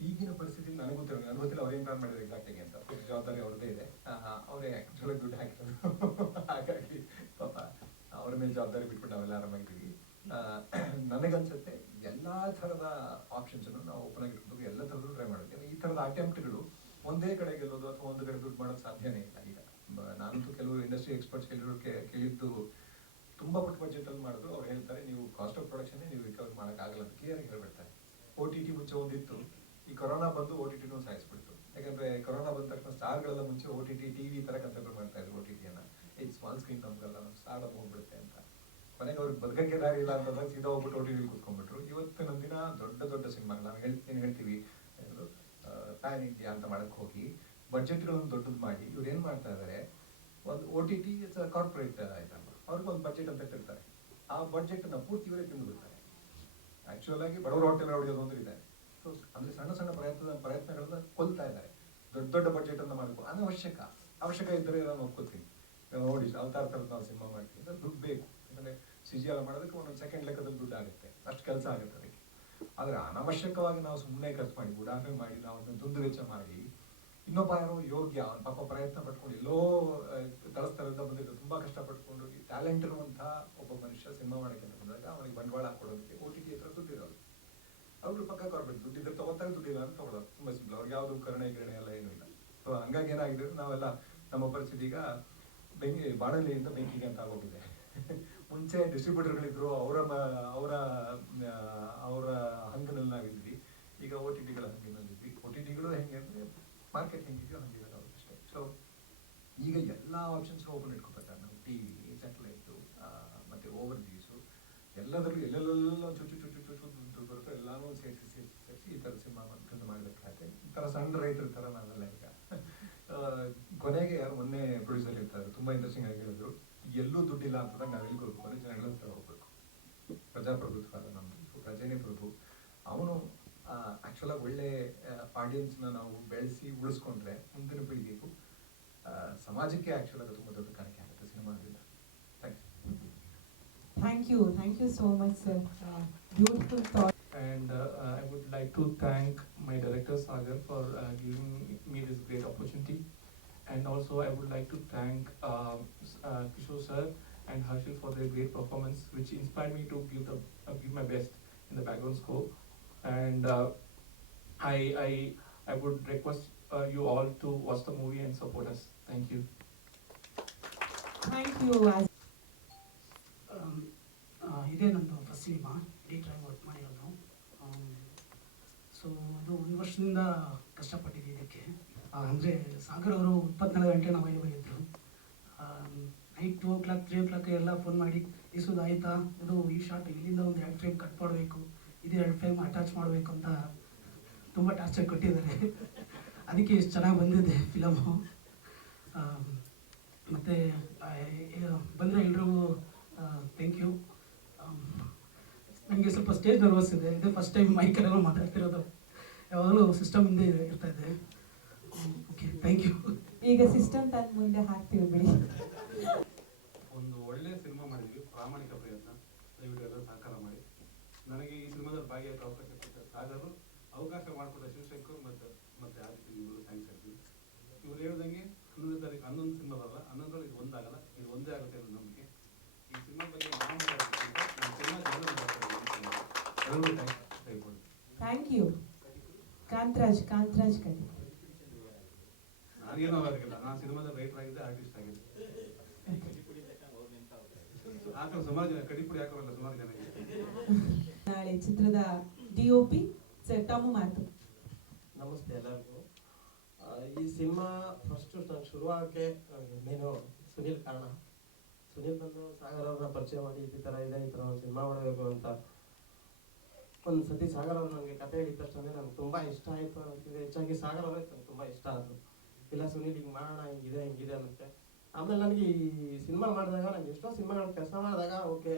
ಈಗಿನ ಪರಿಸ್ಥಿತಿ ನನಗೂ ಗೊತ್ತಿರೋ ನನಗೆ ಗೊತ್ತಿಲ್ಲ ಅವ್ರೇನ್ ಪ್ಲಾನ್ ಮಾಡಿದ್ರು ಎಕ್ಸಾಕ್ಟಿಗೆ ಅಂತ. ಜವಾಬ್ದಾರಿ ಅವ್ರದ್ದೇ ಇದೆ. ಅವರೇ ಆಕ್ಚುಲಿ ದುಡ್ಡು ಹಾಕಿರೋದು. ಹಾಗಾಗಿ ಪಾಪ ಅವ್ರ ಮೇಲೆ ಜವಾಬ್ದಾರಿ ಬಿಟ್ಬಿಟ್ಟು ನಾವೆಲ್ಲ ಆರಾಮಾಗಿದ್ದೀವಿ. ಆ, ನನಗನ್ಸುತ್ತೆ ಎಲ್ಲ ಥರದ ಆಪ್ಷನ್ಸ್ ನಾವು ಓಪನ್ ಆಗಿರ್ಬೇಕು ಎಲ್ಲ ಥರದ್ದು ಟ್ರೈ ಮಾಡೋದು. ಈ ಥರದ ಅಟೆಂಪ್ಟ್ಗಳು ಒಂದೇ ಕಡೆ ಗೆಲ್ಲೋದು ಅಥವಾ ಒಂದು ಕಡೆ ದುಡ್ಡು ಮಾಡೋದು ಸಾಧ್ಯನೇ ಇಲ್ಲ ಈಗ. ನಾನಂತೂ ಕೆಲವು ಇಂಡಸ್ಟ್ರಿ ಎಕ್ಸ್ಪರ್ಟ್ಸ್ ಕೇಳಿರೋ ಕೇಳಿದ್ದು ತುಂಬಾ ಪುಟ್ಟ ಬಜೆಟ್ ಅಲ್ಲಿ ಮಾಡಿದ್ರು. ಅವ್ರು ಹೇಳ್ತಾರೆ, ನೀವು ಕಾಸ್ಟ್ ಆಫ್ ಪ್ರೊಡಕ್ಷನ್ ನೀವು ರಿಕವರ್ ಆಗಲ್ಲ ಅಂತ. ಕ್ಲಿಯರ್ ಹೇಳ್ಬಿಡ್ತಾರೆ. ಓ ಟಿ ಟಿ ಮುಂಚೆ ಒಂದಿತ್ತು. ಈ ಕೊರೋನಾ ಬಂದು ಓ ಟಿ ಟಿನೂ ಸಾಯಿಸ್ಬಿಡ್ತು. ಯಾಕಂದ್ರೆ ಕೊರೋನಾ ಬಂದ ತಕ್ಷಣ ಸ್ಟಾರ್ಗಳೆಲ್ಲ ಮುಂಚೆ ಓ ಟಿ ಟಿ ಟಿವಿ ತರ ಕನ್ಸಿಡರ್ ಮಾಡ್ತಾ ಇದ್ರು ಓ ಟಿ ಟಿಯನ್ನು ಈ ಸ್ಮಾಲ್ ಸ್ಕ್ರೀನ್ ನಮ್ಗೆಲ್ಲ ನಮ್ಮ ಸ್ಟಾರ್ ಹೋಗ್ಬಿಡುತ್ತೆ ಅಂತ. ಕೊನೆಗೆ ಅವ್ರಿಗೆ ಬದುಕಕ್ಕೆ ದಾರಿ ಇಲ್ಲ ಅಂತಂದಾಗ ಸೀದಾ ಹೋಗ್ಬಿಟ್ಟು ಟಿವಿಲಿ ಕುತ್ಕೊಂಡ್ಬಿಟ್ರು. ಇವತ್ತಿನ ದಿನ ದೊಡ್ಡ ದೊಡ್ಡ ಸಿನಿಮಾಗಳು. ನಾವು ಹೇಳ್ತೀನಿ ಹೇಳ್ತೀವಿ ಪ್ಯಾನ್ ಇಂಡಿಯಾ ಅಂತ ಮಾಡಕ್ಕೆ ಹೋಗಿ ಬಜೆಟ್ಗಳನ್ನು ದೊಡ್ಡದು ಮಾಡಿ ಇವ್ರು ಏನ್ ಮಾಡ್ತಾ ಇದ್ದಾರೆ ಒಂದು O T T corporate item ಅವ್ರಿಗೆ ಒಂದು ಬಜೆಟ್ ಅಂತ ಇಟ್ಟಿರ್ತಾರೆ. ಆ ಬಜೆಟ್ನ ಪೂರ್ತಿ ಇವರೇ ತಿಂದು ಬಿಡ್ತಾರೆ. ಆಕ್ಚುಯಲ್ ಆಗಿ ಬಡವರ ಹೋಟೆಲ್ ಹೊಡೆಯೋದು ಒಂದು ಇದೆ ಸೊ ಅಂದ್ರೆ ಸಣ್ಣ ಸಣ್ಣ ಪ್ರಯತ್ನ, ಪ್ರಯತ್ನಗಳನ್ನ ಕೊಲ್ತಾ ಇದ್ದಾರೆ ದೊಡ್ಡ ದೊಡ್ಡ ಬಜೆಟ್ ಅನ್ನ ಮಾಡಬೇಕು. ಅನವಶ್ಯಕ. ಅವಶ್ಯಕ ಇದ್ದರೆ ನಾನು ಒಪ್ಕೋತೀನಿ. ನೋಡಿ, ಅವತಾರ ಥರದ ನಾವು ಸಿನಿಮಾ ಮಾಡ್ತೀವಿ. ಅಂದ್ರೆ ದುಡ್ಡು ಬೇಕು. ಸಿಜಿ ಎಲ್ಲ ಮಾಡೋದಕ್ಕೆ ಒಂದೊಂದು ಸೆಕೆಂಡ್ ಲೆಕ್ಕದಲ್ಲಿ ದುಡ್ಡು ಆಗುತ್ತೆ. ಅಷ್ಟು ಕೆಲಸ ಆಗುತ್ತೆ ಅದಕ್ಕೆ. ಆದರೆ ಅನವಶ್ಯಕವಾಗಿ ನಾವು ಸುಮ್ಮನೆ ಖರ್ಚು ಮಾಡಿ ಉಡಾಫೆ ಮಾಡಿ, ನಾವು ಅದನ್ನು ದುಂದು ವೆಚ್ಚ ಮಾಡಿ, ಇನ್ನೊಬ್ಬ ಯಾರೋ ಯೋಗ್ಯ, ಅವ್ನ ಪಾಪ ಪ್ರಯತ್ನ ಪಟ್ಕೊಂಡು ಎಲ್ಲೋ ಅಂತ ಬಂದಿದ್ದು ತುಂಬಾ ಕಷ್ಟಪಟ್ಕೊಂಡು, ಈ ಟ್ಯಾಲೆಂಟ್ ಇರುವಂತಹ ಒಬ್ಬ ಮನುಷ್ಯ ಸಿನಿಮಾ ಮಾಡೋಕ್ಕೆ ಬಂದಾಗ ಅವನಿಗೆ ಬಂಡವಾಳ ಹಾಕೊಡೋದಕ್ಕೆ ಓ ಟಿ ಟಿ ಹತ್ರ ದುಡ್ಡಿರೋದು ಅವ್ರು ಪಕ್ಕ ಕಾರ್ಪೊರೇಟ್ ದುಡ್ಡು ಇದ್ರೆ ತಗೋತಾರೆ ದುಡ್ಡಿಲ್ಲ ಅಂತ ತಗೊಳ್ಳೋದು ತುಂಬ ಸಿಂಪಲ್ ಅವ್ರಿಗೆ ಯಾವುದು ಕರುಣೆ ಗಿರಣೆ ಎಲ್ಲ ಏನೂ ಇಲ್ಲ. ಸೊ ಹಂಗಾಗಿ ಏನಾಗಿದೆ ನಾವೆಲ್ಲ ನಮ್ಮ ಪರಿಸ್ಥಿತಿ ಈಗ ಬೆಂಕಿ, ಬಾಣಲಿಯಿಂದ ಬೆಂಕಿಗೆ ಅಂತ ಆಗೋಗಿದೆ. ಮುಂಚೆ ಡಿಸ್ಟ್ರಿಬ್ಯೂಟರ್ಗಳಿದ್ರು ಅವರ ಅವರ ಅವರ ಹಂಗಿನಲ್ಲಿ ನಾವಿದ್ವಿ ಈಗ ಓ ಟಿ ಟಿಗಳ ಹಂಗಿನಲ್ಲಿದ್ವಿ. ಓ ಟಿ ಟಿಗಳು ಹೆಂಗೆ ಅಂದರೆ ಮಾರ್ಕೆಟ್ ಹೆಂಗಿದೆಯೋ ಹಂಗಿದೆ ನಾವು ಅಷ್ಟೇ. ಸೊ ಈಗ ಎಲ್ಲ ಆಪ್ಷನ್ಸ್ ಓಪನ್ ಇಟ್ಕೋಬೇಕಾದ್ರೆ ನಾವು ಟಿವಿ ಸ್ಯಾಟಲೈಟು ಮತ್ತು ಓವರ್ ದೀಸು ಎಲ್ಲದರಲ್ಲೂ ಎಲ್ಲೆಲ್ಲೆಲ್ಲ ಚುಚ್ಚು ಚುಚ್ಚು ಚುಚ್ಚು ದುಡ್ಡು ಬರುತ್ತೋ. ಎಲ್ಲಾನು ಸೇರಿಸಿ ಸೇರಿಸಿ ಸೇರಿಸಿ ಈ ಥರ ಸಿನಿಮಾ ಮಾಡ್ಕೊಂಡು ಮಾಡಬೇಕಾಗತ್ತೆ. ಈ ಥರ ಸಣ್ಣ ರೈತರ ಥರ ನಾವೆಲ್ಲ ಈಗ ಕೊನೆಗೆ ಯಾರು ಮೊನ್ನೆ ಪ್ರೊಡ್ಯೂಸರ್ ಇರ್ತಾರೆ. ತುಂಬ ಇಂಟ್ರೆಸ್ಟಿಂಗ್ ಆಗಿ ಹೇಳಿದ್ರು. ಎಲ್ಲೂ ದುಡ್ಡಿಲ್ಲ ಅಂತಂದಾಗ ನಾವು ಎಲ್ಲಿಗೆ ಹೋಗ್ಬೇಕು ಅಂದ್ರೆ ಜನಗಳ ಹತ್ರ ಹೋಗ್ಬೇಕು. ಪ್ರಜಾಪ್ರಭುತ್ವ ಅಲ್ಲ ನಮ್ದು. ಪ್ರಜೆನೇ ಪ್ರಭು ಅವನು ಆಕ್ಚುಲ್ ಆಗಿ ಒಳ್ಳೆ ಆಡಿಯನ್ಸ್ನ ನಾವು ಬೆಳೆಸಿ ಉಳಿಸ್ಕೊಂಡ್ರೆ ಮುಂದಿನ ಪೀಳಿಗೆಗೂ ಸಮಾಜಕ್ಕೆ ಆಕ್ಚುಲ್ ಆಗಿ ತುಂಬಾ ದೊಡ್ಡ ಕಾಣಿಕೆ ಆಗುತ್ತೆ ಸಿನಿಮಾದಿಂದ. You thank you thank you so much sir beautiful thought and I would like to thank my director director for for me giving me this great opportunity. And also, I would like to thank um, s- uh, Kishore sir and Harshil for their great performance, which inspired me to give the uh, give my best in the background score. And uh, I I I would request uh, you all to watch the movie and support us. Thank you. Thank you um, ah, ಇದೇ ನಂದು first cinema ಎಡಿಟ್ರಾಗಿ work ಮಾಡಿರೋದು so ಅದು ಒಂದು ವರ್ಷದಿಂದ ಕಷ್ಟಪಟ್ಟಿದ್ದೆ ಇದಕ್ಕೆ ಆ, ಅಂದರೆ ಸಾಗರ್ ಅವರು ಇಪ್ಪತ್ನಾಲ್ಕು ಗಂಟೆ ನಾವು ಅವೈಲೇಬಲ್ ಇದ್ದರು night two o'clock three o'clock ಎಲ್ಲ ಫೋನ್ ಮಾಡಿ ಇಸೋದು ಆಯಿತಾ? ಇದು ಈ ಶಾರ್ಟ್ ಇಲ್ಲಿಂದ ಒಂದು ಎರಡು ಫ್ರೇಮ್ ಕಟ್ ಮಾಡಬೇಕು. ಇದು ಎರಡು ಫ್ರೇಮ್ ಅಟ್ಯಾಚ್ ಮಾಡಬೇಕು ಅಂತ ತುಂಬ ಟಾರ್ಚರ್ ಕೊಟ್ಟಿದ್ದಾರೆ. ಅದಕ್ಕೆ ಇಷ್ಟು ಚೆನ್ನಾಗಿ ಬಂದಿದೆ ಫಿಲಮು ಮತ್ತು ಬಂದರೆ ಎಲ್ರಿಗೂ ಥ್ಯಾಂಕ್ ಯು ನನಗೆ ಸ್ವಲ್ಪ ಸ್ಟೇಜ್ ನರ್ವಸ್ ಇದೆ. ಇದೇ ಫಸ್ಟ್ ಟೈಮ್ ಮೈಕಲ್ಲೆಲ್ಲ ಮಾತಾಡ್ತಿರೋದು. ಯಾವಾಗಲೂ ಸಿಸ್ಟಮ್ ಹಿಂದೆ ಇರ್ತಾ ಇದೆ. ಥ್ಯಾಂಕ್ ಯು ಈಗ ಸಿಸ್ಟಮ್ ತಂದು ಮುಂದೆ ಹಾಕ್ತೀವಿ ಬಿಡಿ. ಒಂದು ಒಳ್ಳೆ ಸಿನಿಮಾ ಮಾಡಿದ್ವಿ ಪ್ರಾಮಾಣಿಕ ಪ್ರಯತ್ನ. ದಯವಿಟ್ಟು ಎಲ್ಲ ಸಹಕಾರ ಮಾಡಿ. ನನಗೆ ಈ ಸಿನಿಮಾದಲ್ಲಿ ಭಾಗಿಯಾಗಿ ಅವಕಾಶ ಕೊಟ್ಟ ಸಾಗರು ಅವಕಾಶ ಮಾಡಿಕೊಟ್ಟ ಶಿವಶಂಕರ್ ಮತ್ತು ಮತ್ತೆ ಆದಿತ್ಯ ಇವರು ಥ್ಯಾಂಕ್ಸ್ ಹೇಳ್ತೀನಿ. ಇವ್ರು ಹೇಳ್ದಂಗೆ ಹನ್ನೊಂದನೇ ತಾರೀಕು ಹನ್ನೊಂದು ಸಿನಿಮಾ ಬರಲ್ಲ ಹನ್ನೊಂದರಲ್ಲಿ ಇದು ಒಂದಾಗಲ್ಲ ಇದು ಒಂದೇ ಆಗುತ್ತೆ ಅನ್ನೋ ನಂಬಿಕೆ. ಈ ಸಿನಿಮಾ ಬಗ್ಗೆ ಥ್ಯಾಂಕ್ ಯು ಕಾಂತರಾಜ್ ಕಾಂತರಾಜ್ ಕಡೆ. ನಾನೇನೋ ಆಗಿಲ್ಲ ನಾನು ಸಿನಿಮಾದಲ್ಲಿ ರೈಟರ್ ಆಗಿದ್ದೆ ಆರ್ಟಿಸ್ಟ್ ಆಗಿದ್ದೆ. ಹಾಕೋ ಸುಮಾರು ಜನ ಕಡಿಪುಡಿ ಹಾಕೋಲ್ಲ ಸುಮಾರು ಜನ. ನಾಳೆ ಚಿತ್ರದ ಡಿ ಒ ಪಿ ಸರ್ ತಮ್ಮ ಮಾತು. ನಮಸ್ತೆ ಎಲ್ಲರಿಗೂ. ಈ ಸಿನಿಮಾ ಫಸ್ಟು ನಾನು ಶುರುವಾಗಕ್ಕೆ ಮೇನು ಸುನಿಲ್ ಕಾರಣ. ಸುನಿಲ್ ಬಂದು ಸಾಗರ್ ಅವ್ರನ್ನ ಪರಿಚಯ ಮಾಡಿ ಈ ಥರ ಇದೆ ಈ ಥರ ಒಂದು ಸಿನಿಮಾ ಮಾಡಬೇಕು ಅಂತ. ಒಂದು ಸತಿ ಸಾಗರ್ ಅವ್ರು ನನಗೆ ಕತೆ ಹೇಳಿದ ತಕ್ಷಣ ನನಗೆ ತುಂಬ ಇಷ್ಟ ಆಯಿತು ಅಂತಿದೆ ಹೆಚ್ಚಾಗಿ ಸಾಗರ್ ಅವರೇ ನನಗೆ ತುಂಬ ಇಷ್ಟ ಆದರು. ಇಲ್ಲ ಸುನೀಲ್, ಹಿಂಗೆ ಮಾಡೋಣ ಹಿಂಗಿದೆ ಹಿಂಗಿದೆ ಅನ್ನುತ್ತೆ ಆಮೇಲೆ ನನಗೆ ಈ ಸಿನಿಮಾ ಮಾಡಿದಾಗ ನಾನು ಎಷ್ಟೋ ಸಿನಿಮಾಗಳು ಕೆಲಸ ಮಾಡಿದಾಗ, ಓಕೆ,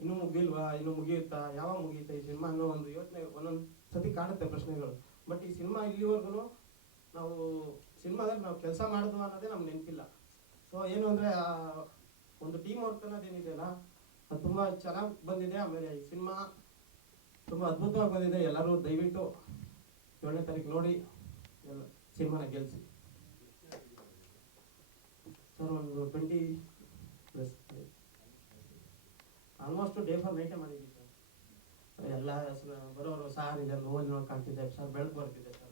ಇನ್ನೂ ಮುಗಿಲ್ವಾ ಇನ್ನೂ ಮುಗಿಯುತ್ತಾ, ಯಾವಾಗ ಮುಗಿಯುತ್ತೆ ಈ ಸಿನಿಮಾ ಅನ್ನೋ ಒಂದು ಯೋಚನೆ ಒಂದೊಂದು ಸತಿ ಕಾಣುತ್ತೆ ಪ್ರಶ್ನೆಗಳು. ಬಟ್ ಈ ಸಿನಿಮಾ ಇಲ್ಲಿವರೆಗೂ ನಾವು ಸಿನಿಮಾದಲ್ಲಿ ನಾವು ಕೆಲಸ ಮಾಡಿದ್ವು ಅನ್ನೋದೇ ನಮ್ಗೆ ನೆನಪಿಲ್ಲ. ಸೊ ಏನು ಅಂದರೆ ಒಂದು ಟೀಮ್ ವರ್ಕ್ ಅನ್ನೋದೇನಿದೆಯಲ್ಲ ಅದು ತುಂಬ ಚೆನ್ನಾಗಿ ಬಂದಿದೆ. ಆಮೇಲೆ ಈ ಸಿನಿಮಾ ತುಂಬ ಅದ್ಭುತವಾಗಿ ಬಂದಿದೆ. ಎಲ್ಲರೂ ದಯವಿಟ್ಟು ಏಳನೇ ತಾರೀಕು ನೋಡಿ ಸಿನಿಮಾನ ಗೆಲ್ಲಿಸಿ ಸರ್ ಒಂದು twenty plus almost day for ನೈಟೇ ಮಾಡಿದ್ದೀವಿ ಸರ್ ಎಲ್ಲ ಬರೋರು ಸಾರ್ ಇದೆ ಓದಿ ನೋಡ್ಕೊಂತಿದ್ದೆ ಕಾಣ್ತಿದ್ದೆ ಸರ್ ಬೆಳಕು ಬರ್ತಿದ್ದೆ ಸರ್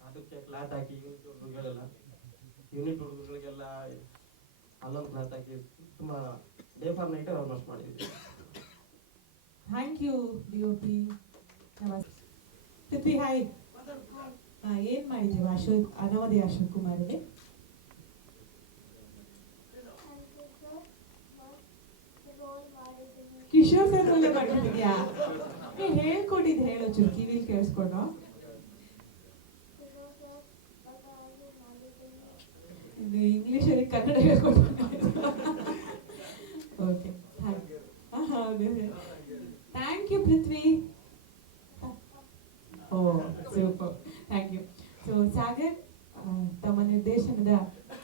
ಅದಕ್ಕೆ ಕ್ಲಾತ್ ಹಾಕಿ ಯೂನಿಟ್ ಹುಡುಗರಿಗೆಲ್ಲ ಯೂನಿಟ್ ಹುಡುಗರಿಗೆಲ್ಲ ಅಲ್ಲೊಂದು ಕ್ಲಾತ್ ಹಾಕಿ ತುಂಬ ಡೇ ಫಾರ್ ನೈಟೇ ಆಲ್ಮೋಸ್ಟ್ ಮಾಡಿದ್ದೀವಿ thank you D O P ನಮಸ್ತೆ ಪೃಥ್ವಿ ಹಾಯ್ ಏನು ಏನ್ ಮಾಡಿದ್ದೀವಿ ಅಶೋಕ್ ಅನಾವಧಿ ಅಶೋಕ್ ಕುಮಾರಿಗೆ? ಕಿಶೋರ್ ಸರ್ ಒಳ್ಳೆ ಮಾಡಿದ್ಯಾ ಏ ಹೇಳ್ಕೊಟ್ಟಿದ್ ಹೇಳೋ ಚೂರು ಕಿವಿಲ್ ಕೇಳಿಸ್ಕೊಂಡು ಇದು ಇಂಗ್ಲಿಷಲ್ಲಿ ಕನ್ನಡ ಹೇಳ್ಕೊಟ್ಟು ಓಕೆ ಹೌದು thank you Prithvi. Oh super thank you so Sagar ತಮ್ಮ ನಿರ್ದೇಶನದ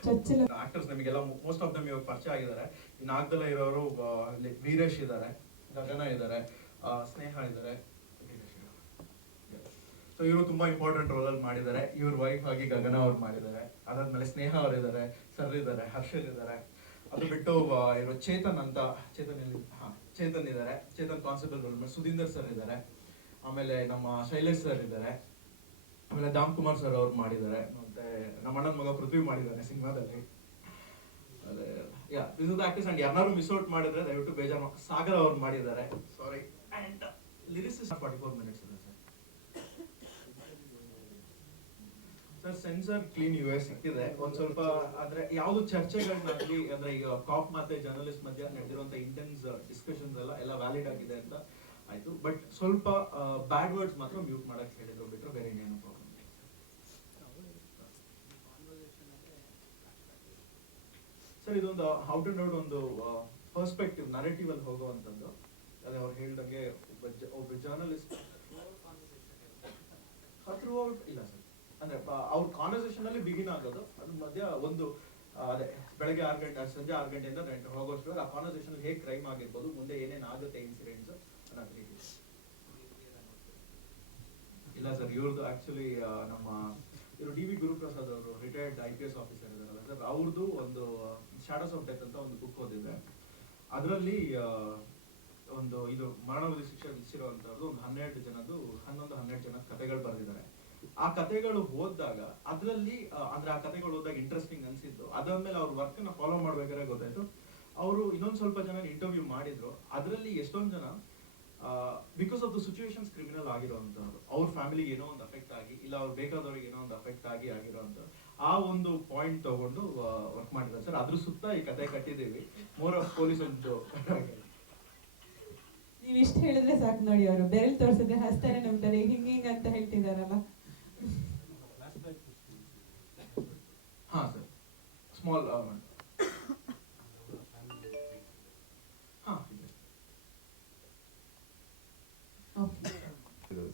ಚೊಚ್ಚಲ ಆಕ್ಟರ್ಸ್ ನಮಗೆಲ್ಲ ಮೋಸ್ಟ್ ಆಫ್ ದಮ್ ಇವಾಗ ಪರಿಚಯ ಆಗಿದ್ದಾರೆ. ಇನ್ನು ಆಗ್ದಲ್ಲ ಇರೋರು ವೀರೇಶ್ ಇದ್ದಾರೆ. ಗಗನ ಇದ್ದಾರೆ ಸ್ನೇಹ ಇದ್ದಾರೆ. ಸೊ ಇವರು ತುಂಬಾ ಇಂಪಾರ್ಟೆಂಟ್ ರೋಲ್ ಅಲ್ಲಿ ಮಾಡಿದ್ದಾರೆ. ಇವ್ರ ವೈಫ್ ಆಗಿ ಗಗನ ಅವ್ರು ಮಾಡಿದ್ದಾರೆ. ಅದಾದ್ಮೇಲೆ ಸ್ನೇಹ ಅವರು ಇದ್ದಾರೆ, ಸರ್ ಇದ್ದಾರೆ ಹರ್ಷರ್ ಇದ್ದಾರೆ. ಅದು ಬಿಟ್ಟು ಇವರು ಚೇತನ್ ಅಂತ, ಚೇತನ್ ಚೇತನ್ ಇದ್ದಾರೆ. Chetan constable role Sudhindar sir ಇದ್ದಾರೆ. ಆಮೇಲೆ ನಮ್ಮ ಶೈಲೇಶ್ ಸರ್ ಇದ್ದಾರೆ. ಆಮೇಲೆ ದಾಮ್ ಕುಮಾರ್ ಸರ್ ಅವ್ರು ಮಾಡಿದ್ದಾರೆ. ಮತ್ತೆ ನಮ್ಮ ಅಣ್ಣನ ಮಗ ಪೃಥ್ವಿ ಮಾಡಿದ್ದಾರೆ ಸಿನಿಮಾದಲ್ಲಿ. ಅದೇ yeah this is actors and ಯಾರು ಮಿಸ್ ಔಟ್ ಮಾಡಿದ್ರೆ ದಯವಿಟ್ಟು ಬೇಜಾರು ಸಾಗರ ಸಾಗರ್ ಅವ್ರು ಮಾಡಿದ್ದಾರೆ. Sorry and lyrics forty four minutes ಇದೆ sir sir censor clean U S ಸಿಕ್ಕಿದೆ. ಒಂದ್ ಸ್ವಲ್ಪ ಅಂದ್ರೆ ಯಾವ್ದು ಚರ್ಚೆಗಳನ್ನಾಗ್ಲಿ ಅಂದ್ರೆ ಈಗ ಕಾಪ್ ಮತ್ತೆ ಜರ್ನಲಿಸ್ಟ್ ಮಧ್ಯೆ ನಡೆದಿರುವಂತ ಇಂಟೆನ್ಸ್ ಡಿಸ್ಕಷನ್ಸ್ ಎಲ್ಲ ಎಲ್ಲ ವ್ಯಾಲಿಡ್ ಆಗಿದೆ ಅಂತ ಆಯ್ತು. ಬಟ್ ಸ್ವಲ್ಪ ಬ್ಯಾಡ್ ವರ್ಡ್ಸ್ ಮಾತ್ರ ಮ್ಯೂಟ್ ಮಾಡಕ್ ಹೇಳಿದ್ರು ಬಿಟ್ರೆ ಬೇರೆ ಇನ್ನೇನು ಪ್ರಾಬ್ಲಮ್ ಸರ್ ಇದೊಂದು ಹೌ ಟು ಔಟ್ ಒಂದು ಪರ್ಸ್ಪೆಕ್ಟಿವ್ ನರೇಟಿವ್ ಅಲ್ಲಿ ಹೋಗುವಂತದ್ದು ಅದೇ ಅವ್ರು ಹೇಳ್ದಂಗೆ ಒಬ್ಬ ಜರ್ನಲಿಸ್ಟ್ ಥ್ರೂ ಇಲ್ಲ ಸರ್. ಅಂದ್ರೆ ಅವ್ರ ಕಾನ್ವರ್ಸೇಷನ್ ಅಲ್ಲಿ ಬಿಗಿನ್ ಆಗೋದು. ಅದ್ರ ಮಧ್ಯ ಒಂದು ಅದೇ ಬೆಳಗ್ಗೆ ಆರು ಗಂಟೆ ಸಂಜೆ ಆರು ಗಂಟೆಯಿಂದ ಗಂಟೆ ಹೋಗೋಷ್ಟು ಆ ಕಾನ್ವರ್ಸೇಷನ್ ಹೇಗೆ ಕ್ರೈಮ್ ಆಗಿರ್ಬೋದು, ಮುಂದೆ ಏನೇನು ಆಗುತ್ತೆ ಇನ್ಸಿಡೆಂಟ್ಸ್ ಅನ್ನೋದು ಇಲ್ಲ ಸರ್ ಇವ್ರದ್ದು ಆಕ್ಚುಲಿ ನಮ್ಮ ಇವರು ಡಿ ವಿ ಗುರುಪ್ರಸಾದ್ ಅವರು retired I P S officer ಇದಾರಲ್ಲ ಸರ್ ಅವ್ರದ್ದು ಒಂದು ಶಾಡೋಸ್ ಆಫ್ ಡೆತ್ ಅಂತ ಒಂದು ಬುಕ್ ಓದಿದ್ದೆ. ಅದರಲ್ಲಿ ಒಂದು ಇದು ಮರಣವಧಿ ಶಿಕ್ಷೆ ವಿಧಿಸಿರುವಂತದ್ದು ಒಂದು ಹನ್ನೆರಡು ಜನದ್ದು, ಹನ್ನೊಂದು ಹನ್ನೆರಡು ಜನ ಕಥೆಗಳು ಬರೆದಿದ್ದಾರೆ. ಆ ಕಥೆಗಳು ಓದಿದಾಗ, ಅದರಲ್ಲಿ ಅಂದ್ರೆ ಆ ಕಥೆಗಳು ಓದಾಗ ಇಂಟ್ರೆಸ್ಟಿಂಗ್ ಅನ್ಸಿದ್ದು ಅದಾದ್ಮೇಲೆ ಅವ್ರ ವರ್ಕ್ನ ಫಾಲೋ ಮಾಡ್ಬೇಕಾದ್ರೆ ಗೊತ್ತಾಯ್ತು. ಅವರು ಇನ್ನೊಂದ್ ಸ್ವಲ್ಪ ಜನ ಇಂಟರ್ವ್ಯೂ ಮಾಡಿದ್ರು. ಅದರಲ್ಲಿ ಎಷ್ಟೊಂದ್ ಜನ because of the situations criminal ಆಗಿರುವಂತವ್ರು ಅವ್ರ ಫ್ಯಾಮಿಲಿಗೆ ಏನೋ ಒಂದು ಅಫೆಕ್ಟ್ ಆಗಿ, ಇಲ್ಲ ಅವ್ರು ಬೇಕಾದವ್ರಿಗೆ ಏನೋ ಒಂದು ಅಫೆಕ್ಟ್ ಆಗಿ ಆಗಿರೋಂಥ ಆ ಒಂದು ಪಾಯಿಂಟ್ ತಗೊಂಡು ವರ್ಕ್ ಮಾಡಿದ್ದಾರೆ. ಸರ್ ಅದ್ರ ಸುತ್ತ ಈ ಕತೆ ಕಟ್ಟಿದ್ದೀವಿ. ಮೋರ್ ಆಫ್ ಪೊಲೀಸ್ ಒಂದು ನೀವು ಇಷ್ಟು ಹೇಳಿದ್ರೆ ಸಾಕು ನೋಡಿ ಅವರು. ಬೆರಳು ತೋರಿಸದೆ ಹಸ್ತಾರೆ ನಂಬ್ತಾರೆ. ಹಿಂಗೆ ಹಿಂಗೆ ಅಂತ ಹೇಳ್ತಿದಾರಲ್ಲ. ಹಾ ಸರ್. ಸ್ಮಾಲ್ ಹಾ ಇದೆ. ಓಕೆ.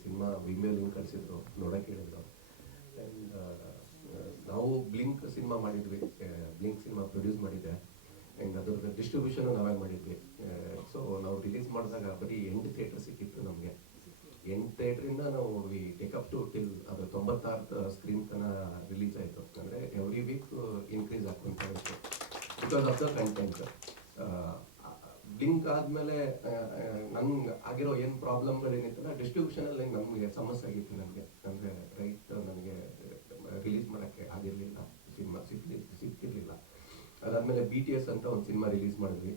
ಸಿನಿಮಾ ವಿಮೇಲ್ ಕಳಿಸಿದ್ರು. ನೋಡಕ್ಕೆ ಹೇಳಿದ್ರು. ನಾವು ಬ್ಲಿಂಕ್ ಸಿನಿಮಾ ಮಾಡಿದ್ವಿ ಬ್ಲಿಂಕ್ ಸಿನಿಮಾ ಪ್ರೊಡ್ಯೂಸ್ ಮಾಡಿದ್ದೆ. ಆ್ಯಂಡ್ ಅದ್ರದ್ದು ಡಿಸ್ಟ್ರಿಬ್ಯೂಷನ್ ನಾವೇ ಮಾಡಿದ್ವಿ ಸೊ ನಾವು ರಿಲೀಸ್ ಮಾಡಿದಾಗ ಬರೀ ಎಂಟು ಥಿಯೇಟರ್ ಸಿಕ್ಕಿತ್ತು ನಮಗೆ. ಎಂಟು ಥಿಯೇಟ್ರಿಂದ ನಾವು ವಿ ಟೇಕಪ್ ಟು ಟಿಲ್ ಅದು ತೊಂಬತ್ತಾರು ಸ್ಕ್ರೀನ್ ತನ ರಿಲೀಸ್ ಆಯಿತು. ಅಂದರೆ ಎವ್ರಿ ವೀಕ್ ಇನ್ಕ್ರೀಸ್ ಆಗ್ಕೊಂತ ಇತ್ತು because of the content Blink ಆದಮೇಲೆ ನನ್ಗೆ ಆಗಿರೋ ಏನು ಪ್ರಾಬ್ಲಮ್ಗಳೇನಿತ್ತಲ್ಲ ಡಿಸ್ಟ್ರಿಬ್ಯೂಷನಲ್ಲಿ ನಮಗೆ ಸಮಸ್ಯೆ ಆಗಿತ್ತು ನನಗೆ ಅಂದರೆ ರೈಟ್ ನನಗೆ ರಿಲೀಸ್ ಮಾಡೋಕ್ಕೆ ಆಗಿರಲಿಲ್ಲ, ಸಿನಿಮಾ ಸಿಕ್ಕಲಿ ಸಿಕ್ತಿರ್ಲಿಲ್ಲ ಅದಾದಮೇಲೆ ಬಿ ಟಿ ಎಸ್ ಅಂತ ಒಂದು ಸಿನಿಮಾ ರಿಲೀಸ್ ಮಾಡಿದ್ವಿ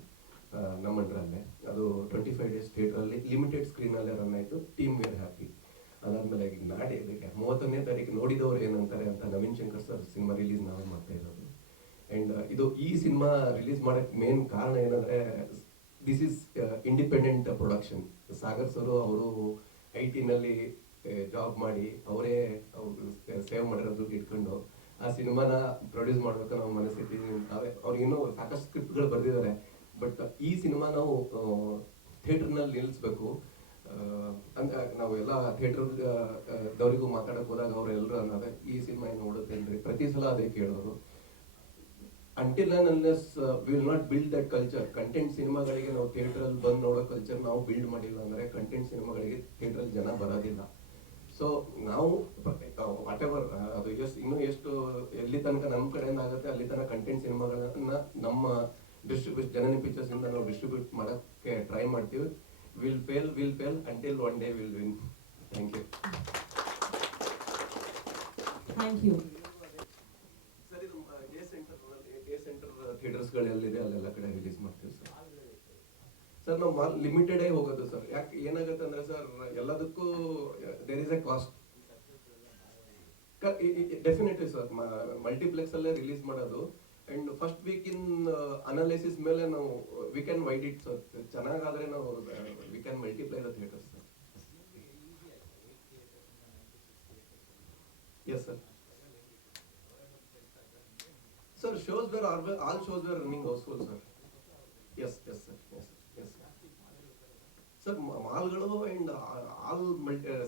ನಮ್ಮ ಅಂಡ್ರಲ್ಲೇ ಅದು ಟ್ವೆಂಟಿ ಫೈವ್ ಡೇಸ್ ಥಿಯೇಟ್ರಲ್ಲಿ ಲಿಮಿಟೆಡ್ ಸ್ಕ್ರೀನಲ್ಲೇ ರನ್ ಆಯಿತು ಟೀಮ್ ವೇರ್ ಹ್ಯಾಪಿ ಅದಾದಮೇಲೆ ಈಗ ನಾಡಿ ಇದಕ್ಕೆ ಮೂವತ್ತೊಂದನೇ ತಾರೀಕು ನೋಡಿದವರು ಏನಂತಾರೆ ಅಂತ Naveen Shankar sir cinema release ನಾವೇ ಮಾಡ್ತಾ ಇರೋದು. ಆ್ಯಂಡ್ ಇದು ಈ ಸಿನಿಮಾ ರಿಲೀಸ್ ಮಾಡೋಕ್ಕೆ ಮೇನ್ ಕಾರಣ ಏನಂದರೆ this is independent production Sagar sir ಅವರು ಐ ಟಿನಲ್ಲಿ ಜಾಬ್ ಮಾಡಿ ಅವರೇ ಸೇವ್ ಮಾಡಿರೋ ದುಡ್ಡು ಇಟ್ಕೊಂಡು ಆ ಸಿನಿಮಾನ ಪ್ರೊಡ್ಯೂಸ್ ಮಾಡಬೇಕು ನಾವು ಮನಸ್ಥಿತಿ ಅವ್ರಿಗೆ ಇನ್ನೂ ಸಾಕಷ್ಟು ಸ್ಕ್ರಿಪ್ಟ್ಗಳು ಬರೆದಿದ್ದಾರೆ. ಬಟ್ ಈ ಸಿನಿಮಾ ನಾವು ಥಿಯೇಟರ್ನಲ್ಲಿ ನಿಲ್ಲಿಸ್ಬೇಕು. ಅಂದ್ರೆ ನಾವು ಎಲ್ಲ ಥಿಯೇಟರ್ ದವರಿಗೂ ಮಾತಾಡಕ್ ಹೋದಾಗ ಅವರೆಲ್ಲರೂ ಅನ್ನೋದೇ, ಈ ಸಿನಿಮಾ ಏನು ನೋಡುತ್ತೇನ್ರಿ ಪ್ರತಿ ಸಲ ಅದೇ ಕೇಳೋರು until unless will not build that culture content ಸಿನಿಮಾಗಳಿಗೆ ನಾವು ಥಿಯೇಟರ್ ಅಲ್ಲಿ ಬಂದು ನೋಡೋ ಕಲ್ಚರ್ ನಾವು ಬಿಲ್ಡ್ ಮಾಡಿಲ್ಲ ಅಂದ್ರೆ ಕಂಟೆಂಟ್ ಸಿನಿಮಾಗಳಿಗೆ ಥಿಯೇಟರ್ ಅಲ್ಲಿ ಜನ ಬರೋದಿಲ್ಲ. ಸೊ ನಾವು ವಾಟ್ ಎವರ್ ಅದು ಎಷ್ಟು ಇನ್ನೂ ಎಷ್ಟು ಎಲ್ಲಿ ತನಕ ನಮ್ಮ ಕಡೆಯಿಂದ ಆಗುತ್ತೆ ಅಲ್ಲಿ ತನಕ ಕಂಟೆಂಟ್ ಸಿನಿಮಾಗಳನ್ನ ನಮ್ಮ ಡಿಸ್ಟ್ರಿಬ್ಯೂಟ್ ಜನನಿ ಪಿಕ್ಚರ್ಸ್ ಇಂದ ನಾವು ಡಿಸ್ಟ್ರಿಬ್ಯೂಟ್ ಮಾಡೋಕ್ಕೆ ಟ್ರೈ ಮಾಡ್ತೀವಿ. Will fail will fail until one day will win thank you thank you sir ಇದು ಡೇ ಸೆಂಟರ್ ಡೇ ಸೆಂಟರ್ ಥಿಯೇಟರ್ಸ್ಗಳೆಲ್ಲಿದೆ ಅಲ್ಲೆಲ್ಲ ಕಡೆ ರಿಲೀಸ್ ಮಾಡ್ತೀವಿ ಸರ್ ಸರ್ ನಾವು ಲಿಮಿಟೆಡ್ ಆಗಿ ಹೋಗೋದು ಸರ್ ಯಾಕೆ ಏನಾಗುತ್ತೆ ಅಂದ್ರೆ ಸರ್ ಎಲ್ಲದಕ್ಕೂ there is a cost definitely sir multiplex ಅಲ್ಲೇ ರಿಲೀಸ್ ಮಾಡೋದು. And first week in analysis ಮೇಲೆ ನಾವು we can wide it sir ಚೆನ್ನಾಗಾದ್ರೆ ನಾವು we can multiply the theatre sir yes sir sir shows were are all shows were running housefull sir yes yes sir yes yes sir ಮಾಲ್ಗಳು and all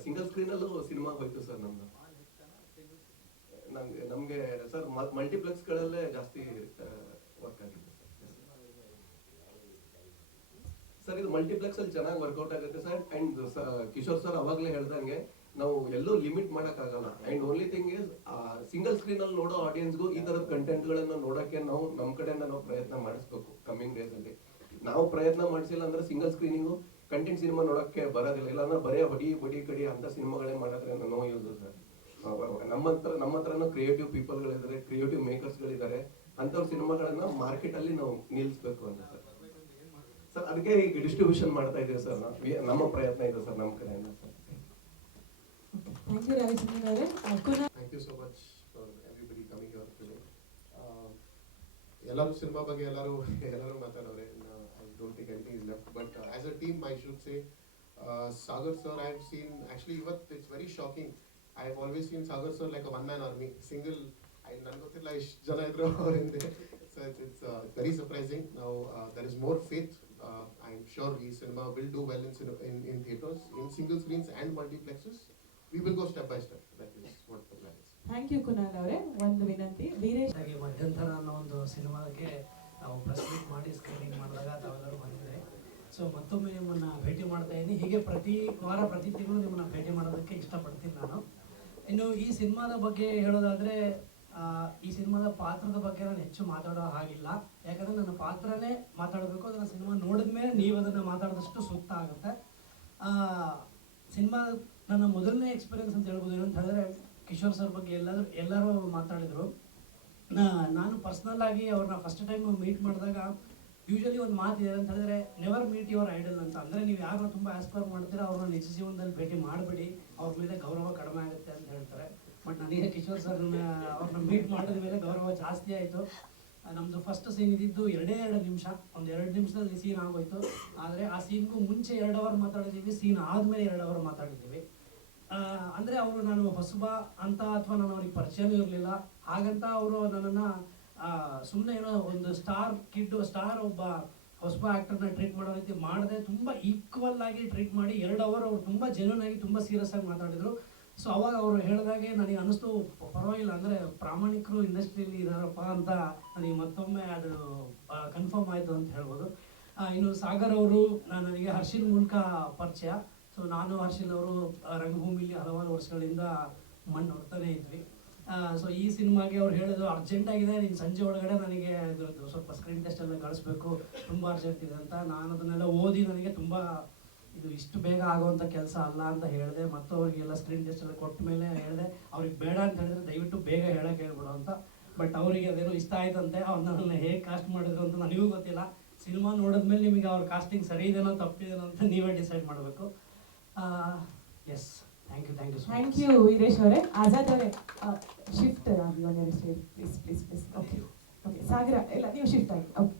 single ಸ್ಕ್ರೀನಲ್ಲೂ cinema ಹೋಯ್ತು sir ನಮ್ದು. ನಮ್ಗೆ ನಮ್ಗೆ sir ಮಲ್ಟಿಪ್ಲೆಕ್ಸ್ಗಳಲ್ಲೇ ಜಾಸ್ತಿ work ಆಗಿದೆ sir. ಇದು multiplex ಅಲ್ಲಿ ಚೆನ್ನಾಗಿ ವರ್ಕೌಟ್ ಆಗುತ್ತೆ ಸರ್. ಅಂಡ್ ಕಿಶೋರ್ ಸರ್ ಅವಾಗಲೇ ಹೇಳ್ದಂಗೆ ನಾವು ಎಲ್ಲೂ ಲಿಮಿಟ್ ಆಗಲ್ಲ and only thing is single screen ಅಲ್ಲಿ ನೋಡೋ ಆಡಿಯನ್ಸ್ಗೂ ಈ ತರದ ಕಂಟೆಂಟ್ ಗಳನ್ನ ನೋಡಕ್ಕೆ ನಾವು ನಮ್ಮ ಕಡೆಯಿಂದ ನಾವು ಪ್ರಯತ್ನ ಮಾಡಿಸ್ಬೇಕು ಕಮ್ಮಿಂಗ್ ಡೇಸ್ ಅಲ್ಲಿ. ನಾವು ಪ್ರಯತ್ನ ಮಾಡಿಸಿಲ್ಲ ಅಂದ್ರೆ ಸಿಂಗಲ್ ಸ್ಕ್ರೀನಿಂಗು ಕಂಟೆಂಟ್ ಸಿನಿಮಾ ನೋಡಕ್ಕೆ ಬರೋದಿಲ್ಲ. ಇಲ್ಲ ಅಂದ್ರೆ ಬರೇ ಹೊಡಿ ಬಡಿ ಕಡಿ ಅಂತ ಸಿನಿಮಾಗಳೇ ಮಾಡಿದ್ರೆ ನೋ ಯೂಸ್ ಸರ್. ನಮ್ಮ ಹತ್ರ ನಮ್ಮ ಹತ್ರನೂ ಕ್ರಿಯೇಟಿವ್ ಪೀಪಲ್ಗಳಿದ್ದಾರೆ ಕ್ರಿಯೇಟಿವ್ ಮೇಕರ್ಸ್ಗಳಿದ್ದಾರೆ ಅಂಥವ್ರ ಸಿನಿಮಾಗಳನ್ನ ಮಾರ್ಕೆಟ್ ಅಲ್ಲಿ ನಾವು ನಿಲ್ಲಿಸ್ಬೇಕು ಅಂತ ಸರ್. ಸರ್ ಅದಕ್ಕೆ ಈಗ ಡಿಸ್ಟ್ರಿಬ್ಯೂಷನ್ ಮಾಡ್ತಾ ಇದ್ದೀವಿ ಸರ್ ನಾವು. ನಮ್ಮ ಪ್ರಯತ್ನ ಇದೆ ಸರ್ ನಮ್ಮ ಕಡೆಯಿಂದ ಸರ್. ಥ್ಯಾಂಕ್ ಯು ಎಲ್ಲರೂ ಸಿನಿಮಾ ಬಗ್ಗೆ ಎಲ್ಲರೂ ಎಲ್ಲರೂ ಮಾತಾಡೋರೆ. I don't think anything is left but as a team I should say Sagar sir I have seen actually ಇವತ್ತು it's very shocking I have always seen Sagar sir like a one man army single I ನನ್ಗೆ ಗೊತ್ತಿಲ್ಲ ಎಷ್ಟು ಜನ ಇದ್ರು ಅವ್ರ ಹಿಂದೆ so it's it's very surprising ನಾವು there is more faith I am sure ಈ cinema will do well in in in theatres in single screens and multiplexes we will go step by step that is what the plan is thank you Kunal ಅವರೇ ಒಂದು ವಿನಂತಿ ವೀರೇಶ್ ಹಾಗೆ ಮಧ್ಯಂತರ ಅನ್ನೋ ಒಂದು ಸಿನಿಮಾಗೆ ನಾವು ಪ್ರೆಸ್ ಮೀಟ್ ಮಾಡಿ ಸ್ಕ್ರೀನಿಂಗ್ ಮಾಡಿದಾಗ ತಾವೆಲ್ಲರೂ ಬಂದಿದ್ದಾರೆ ಸೊ ಮತ್ತೊಮ್ಮೆ ನಿಮ್ಮನ್ನು ಭೇಟಿ ಮಾಡ್ತಾ ಇದ್ದೀನಿ. ಹೀಗೆ ಪ್ರತಿ ವಾರ, ಪ್ರತಿ ತಿಂಗಳು ನಿಮ್ಮನ್ನು ಭೇಟಿ ಮಾಡೋದಕ್ಕೆ ಇಷ್ಟಪಡ್ತೀನಿ ನಾನು. ಇನ್ನು ಈ ಸಿನಿಮಾದ ಬಗ್ಗೆ ಹೇಳೋದಾದರೆ ಈ ಸಿನಿಮಾದ ಪಾತ್ರದ ಬಗ್ಗೆ ನಾನು ಹೆಚ್ಚು ಮಾತಾಡೋ ಹಾಗಿಲ್ಲ. ಯಾಕಂದರೆ ನನ್ನ ಪಾತ್ರನೇ ಮಾತಾಡಬೇಕು. ಅದನ್ನು ಸಿನಿಮಾ ನೋಡಿದ ಮೇಲೆ ನೀವು ಅದನ್ನು ಮಾತಾಡಿದಷ್ಟು ಸೂಕ್ತ ಆಗುತ್ತೆ. ಸಿನಿಮಾ ನನ್ನ ಮೊದಲನೇ ಎಕ್ಸ್ಪೀರಿಯನ್ಸ್ ಅಂತ ಹೇಳ್ಬೋದು. ಏನಂತ ಹೇಳಿದ್ರೆ, ಕಿಶೋರ್ ಸರ್ ಬಗ್ಗೆ ಎಲ್ಲಾದ್ರೂ ಎಲ್ಲರೂ ಮಾತಾಡಿದ್ರು. ನಾನು ಪರ್ಸ್ನಲ್ ಆಗಿ ಅವ್ರನ್ನ ಫಸ್ಟ್ ಟೈಮ್ ಮೀಟ್ ಮಾಡಿದಾಗ ಯೂಶಲಿ ಒಂದು ಮಾತು ಇದೆ ಅಂತ ಹೇಳಿದ್ರೆ ನೆವರ್ ಮೀಟ್ ಯುವರ್ ಐಡಲ್ ಅಂತ. ಅಂದ್ರೆ ನೀವು ಯಾರನ್ನ ತುಂಬಾ ಆಸ್ಪೈರ್ ಮಾಡ್ತೀರಾ ಅವ್ರನ್ನ ನಿಜ ಜೀವನದಲ್ಲಿ ಭೇಟಿ ಮಾಡಬೇಡಿ. ಅವ್ರ ಮೇಲೆ ಗೌರವ ಕಡಿಮೆ ಆಗುತ್ತೆ ಅಂತ ಹೇಳ್ತಾರೆ. ಬಟ್ ನನಗೆ ಕಿಶೋರ್ ಸರ್ನ ಅವ್ರನ್ನ ಮೀಟ್ ಮಾಡಿದ ಮೇಲೆ ಗೌರವ ಜಾಸ್ತಿ ಆಯಿತು. ನಮ್ದು ಫಸ್ಟ್ ಸೀನ್ ಇದ್ದಿದ್ದು ಎರಡೇ ಎರಡು ನಿಮಿಷ. ಒಂದು ಎರಡು ನಿಮಿಷದಲ್ಲಿ ಸೀನ್ ಆಗೋಯ್ತು. ಆದರೆ ಆ ಸೀನ್ಗೂ ಮುಂಚೆ ಎರಡು ಅವರ್ ಮಾತಾಡಿದ್ದೀವಿ. ಸೀನ್ ಆದ್ಮೇಲೆ ಎರಡು ಅವರ್ ಮಾತಾಡಿದ್ದೀವಿ. ಅಂದ್ರೆ ಅವರು ನಾನು ಹೊಸಬ ಅಂತ ಅಥವಾ ನಾನು ಅವ್ರಿಗೆ ಪರಿಚಯನೂ ಇರಲಿಲ್ಲ. ಹಾಗಂತ ಅವರು ನನ್ನನ್ನು ಸುಮ್ಮನೆ ಏನೋ ಒಂದು ಸ್ಟಾರ್ ಕಿಡ್ ಸ್ಟಾರ್ ಒಬ್ಬ ಹೊಸಬ ಆಕ್ಟರ್ನ ಟ್ರೀಟ್ ಮಾಡೋ ರೀತಿ ಮಾಡದೆ ತುಂಬ ಈಕ್ವಲ್ ಆಗಿ ಟ್ರೀಟ್ ಮಾಡಿ ಎರಡು ಅವರ್ ಅವ್ರು ತುಂಬ ಜೆನ್ಯೂನ್ ಆಗಿ ತುಂಬ ಸೀರಿಯಸ್ ಆಗಿ ಮಾತಾಡಿದ್ರು. ಸೊ ಅವಾಗ ಅವರು ಹೇಳಿದಾಗೆ ನನಗೆ ಅನಿಸ್ತು ಪರವಾಗಿಲ್ಲ, ಅಂದ್ರೆ ಪ್ರಾಮಾಣಿಕರು ಇಂಡಸ್ಟ್ರಿಯಲ್ಲಿ ಇದಾರಪ್ಪ ಅಂತ ನನಗೆ ಮತ್ತೊಮ್ಮೆ ಅದು ಕನ್ಫರ್ಮ್ ಆಯ್ತು ಅಂತ ಹೇಳ್ಬೋದು. ಇನ್ನು ಸಾಗರ್ ಅವರು ನನಗೆ ಹರ್ಷಿಲ್ ಮೂಲಕ ಪರಿಚಯ. ಸೊ ನಾನು ಹರ್ಷಿಲ್ ಅವರು ರಂಗಭೂಮಿಲಿ ಹಲವಾರು ವರ್ಷಗಳಿಂದ ಮಣ್ಣು ಹೊಡ್ತಾನೆ ಇದ್ವಿ. ಸೊ ಈ ಸಿನಿಮಾಗೆ ಅವ್ರು ಹೇಳಿದ್ರು, ಅರ್ಜೆಂಟ್ ಆಗಿದೆ, ನೀನು ಸಂಜೆ ಒಳಗಡೆ ನನಗೆ ಸ್ವಲ್ಪ ಸ್ಕ್ರೀನ್ ಟೆಸ್ಟ್ ಎಲ್ಲ ಕಳಿಸ್ಬೇಕು, ತುಂಬ ಅರ್ಜೆಂಟ್ ಇದೆ ಅಂತ. ನಾನು ಅದನ್ನೆಲ್ಲ ಓದಿ ನನಗೆ ತುಂಬ ಇದು ಇಷ್ಟು ಬೇಗ ಆಗುವಂಥ ಕೆಲಸ ಅಲ್ಲ ಅಂತ ಹೇಳಿದೆ. ಮತ್ತು ಅವರಿಗೆಲ್ಲ ಸ್ಕ್ರೀನ್ ಟೆಸ್ಟ್ ಎಲ್ಲ ಕೊಟ್ಟ ಮೇಲೆ ಹೇಳಿದೆ, ಅವ್ರಿಗೆ ಬೇಡ ಅಂತ ಹೇಳಿದ್ರೆ ದಯವಿಟ್ಟು ಬೇಗ ಹೇಳೋಕೆ ಹೇಳ್ಬಿಡು ಅಂತ. ಬಟ್ ಅವರಿಗೆ ಅದೇನೋ ಇಷ್ಟ ಆಯ್ತಂತೆ, ಅವ್ರು ನನ್ನನ್ನು ಹೇಗೆ ಕಾಸ್ಟ್ ಮಾಡಿದ್ರು ಅಂತ ನನಗೂ ಗೊತ್ತಿಲ್ಲ. ಸಿನಿಮಾ ನೋಡಿದ್ಮೇಲೆ ನಿಮಗೆ ಅವ್ರ ಕಾಸ್ಟಿಂಗ್ ಸರಿ ಇದೆನೋ ತಪ್ಪಿದೇನೋ ಅಂತ ನೀವೇ ಡಿಸೈಡ್ ಮಾಡಬೇಕು. Yes thank you thank you thank you Veeresh ಅವರೇ. ಆಜಾದ್ ಅವರೇ ಶಿಫ್ಟ್ ಆಗಿ ಒಂದೆರಡು please please please okay okay Sagara ಇಲ್ಲ ನೀವು ಶಿಫ್ಟ್ ಆಗಿ. ಓಕೆ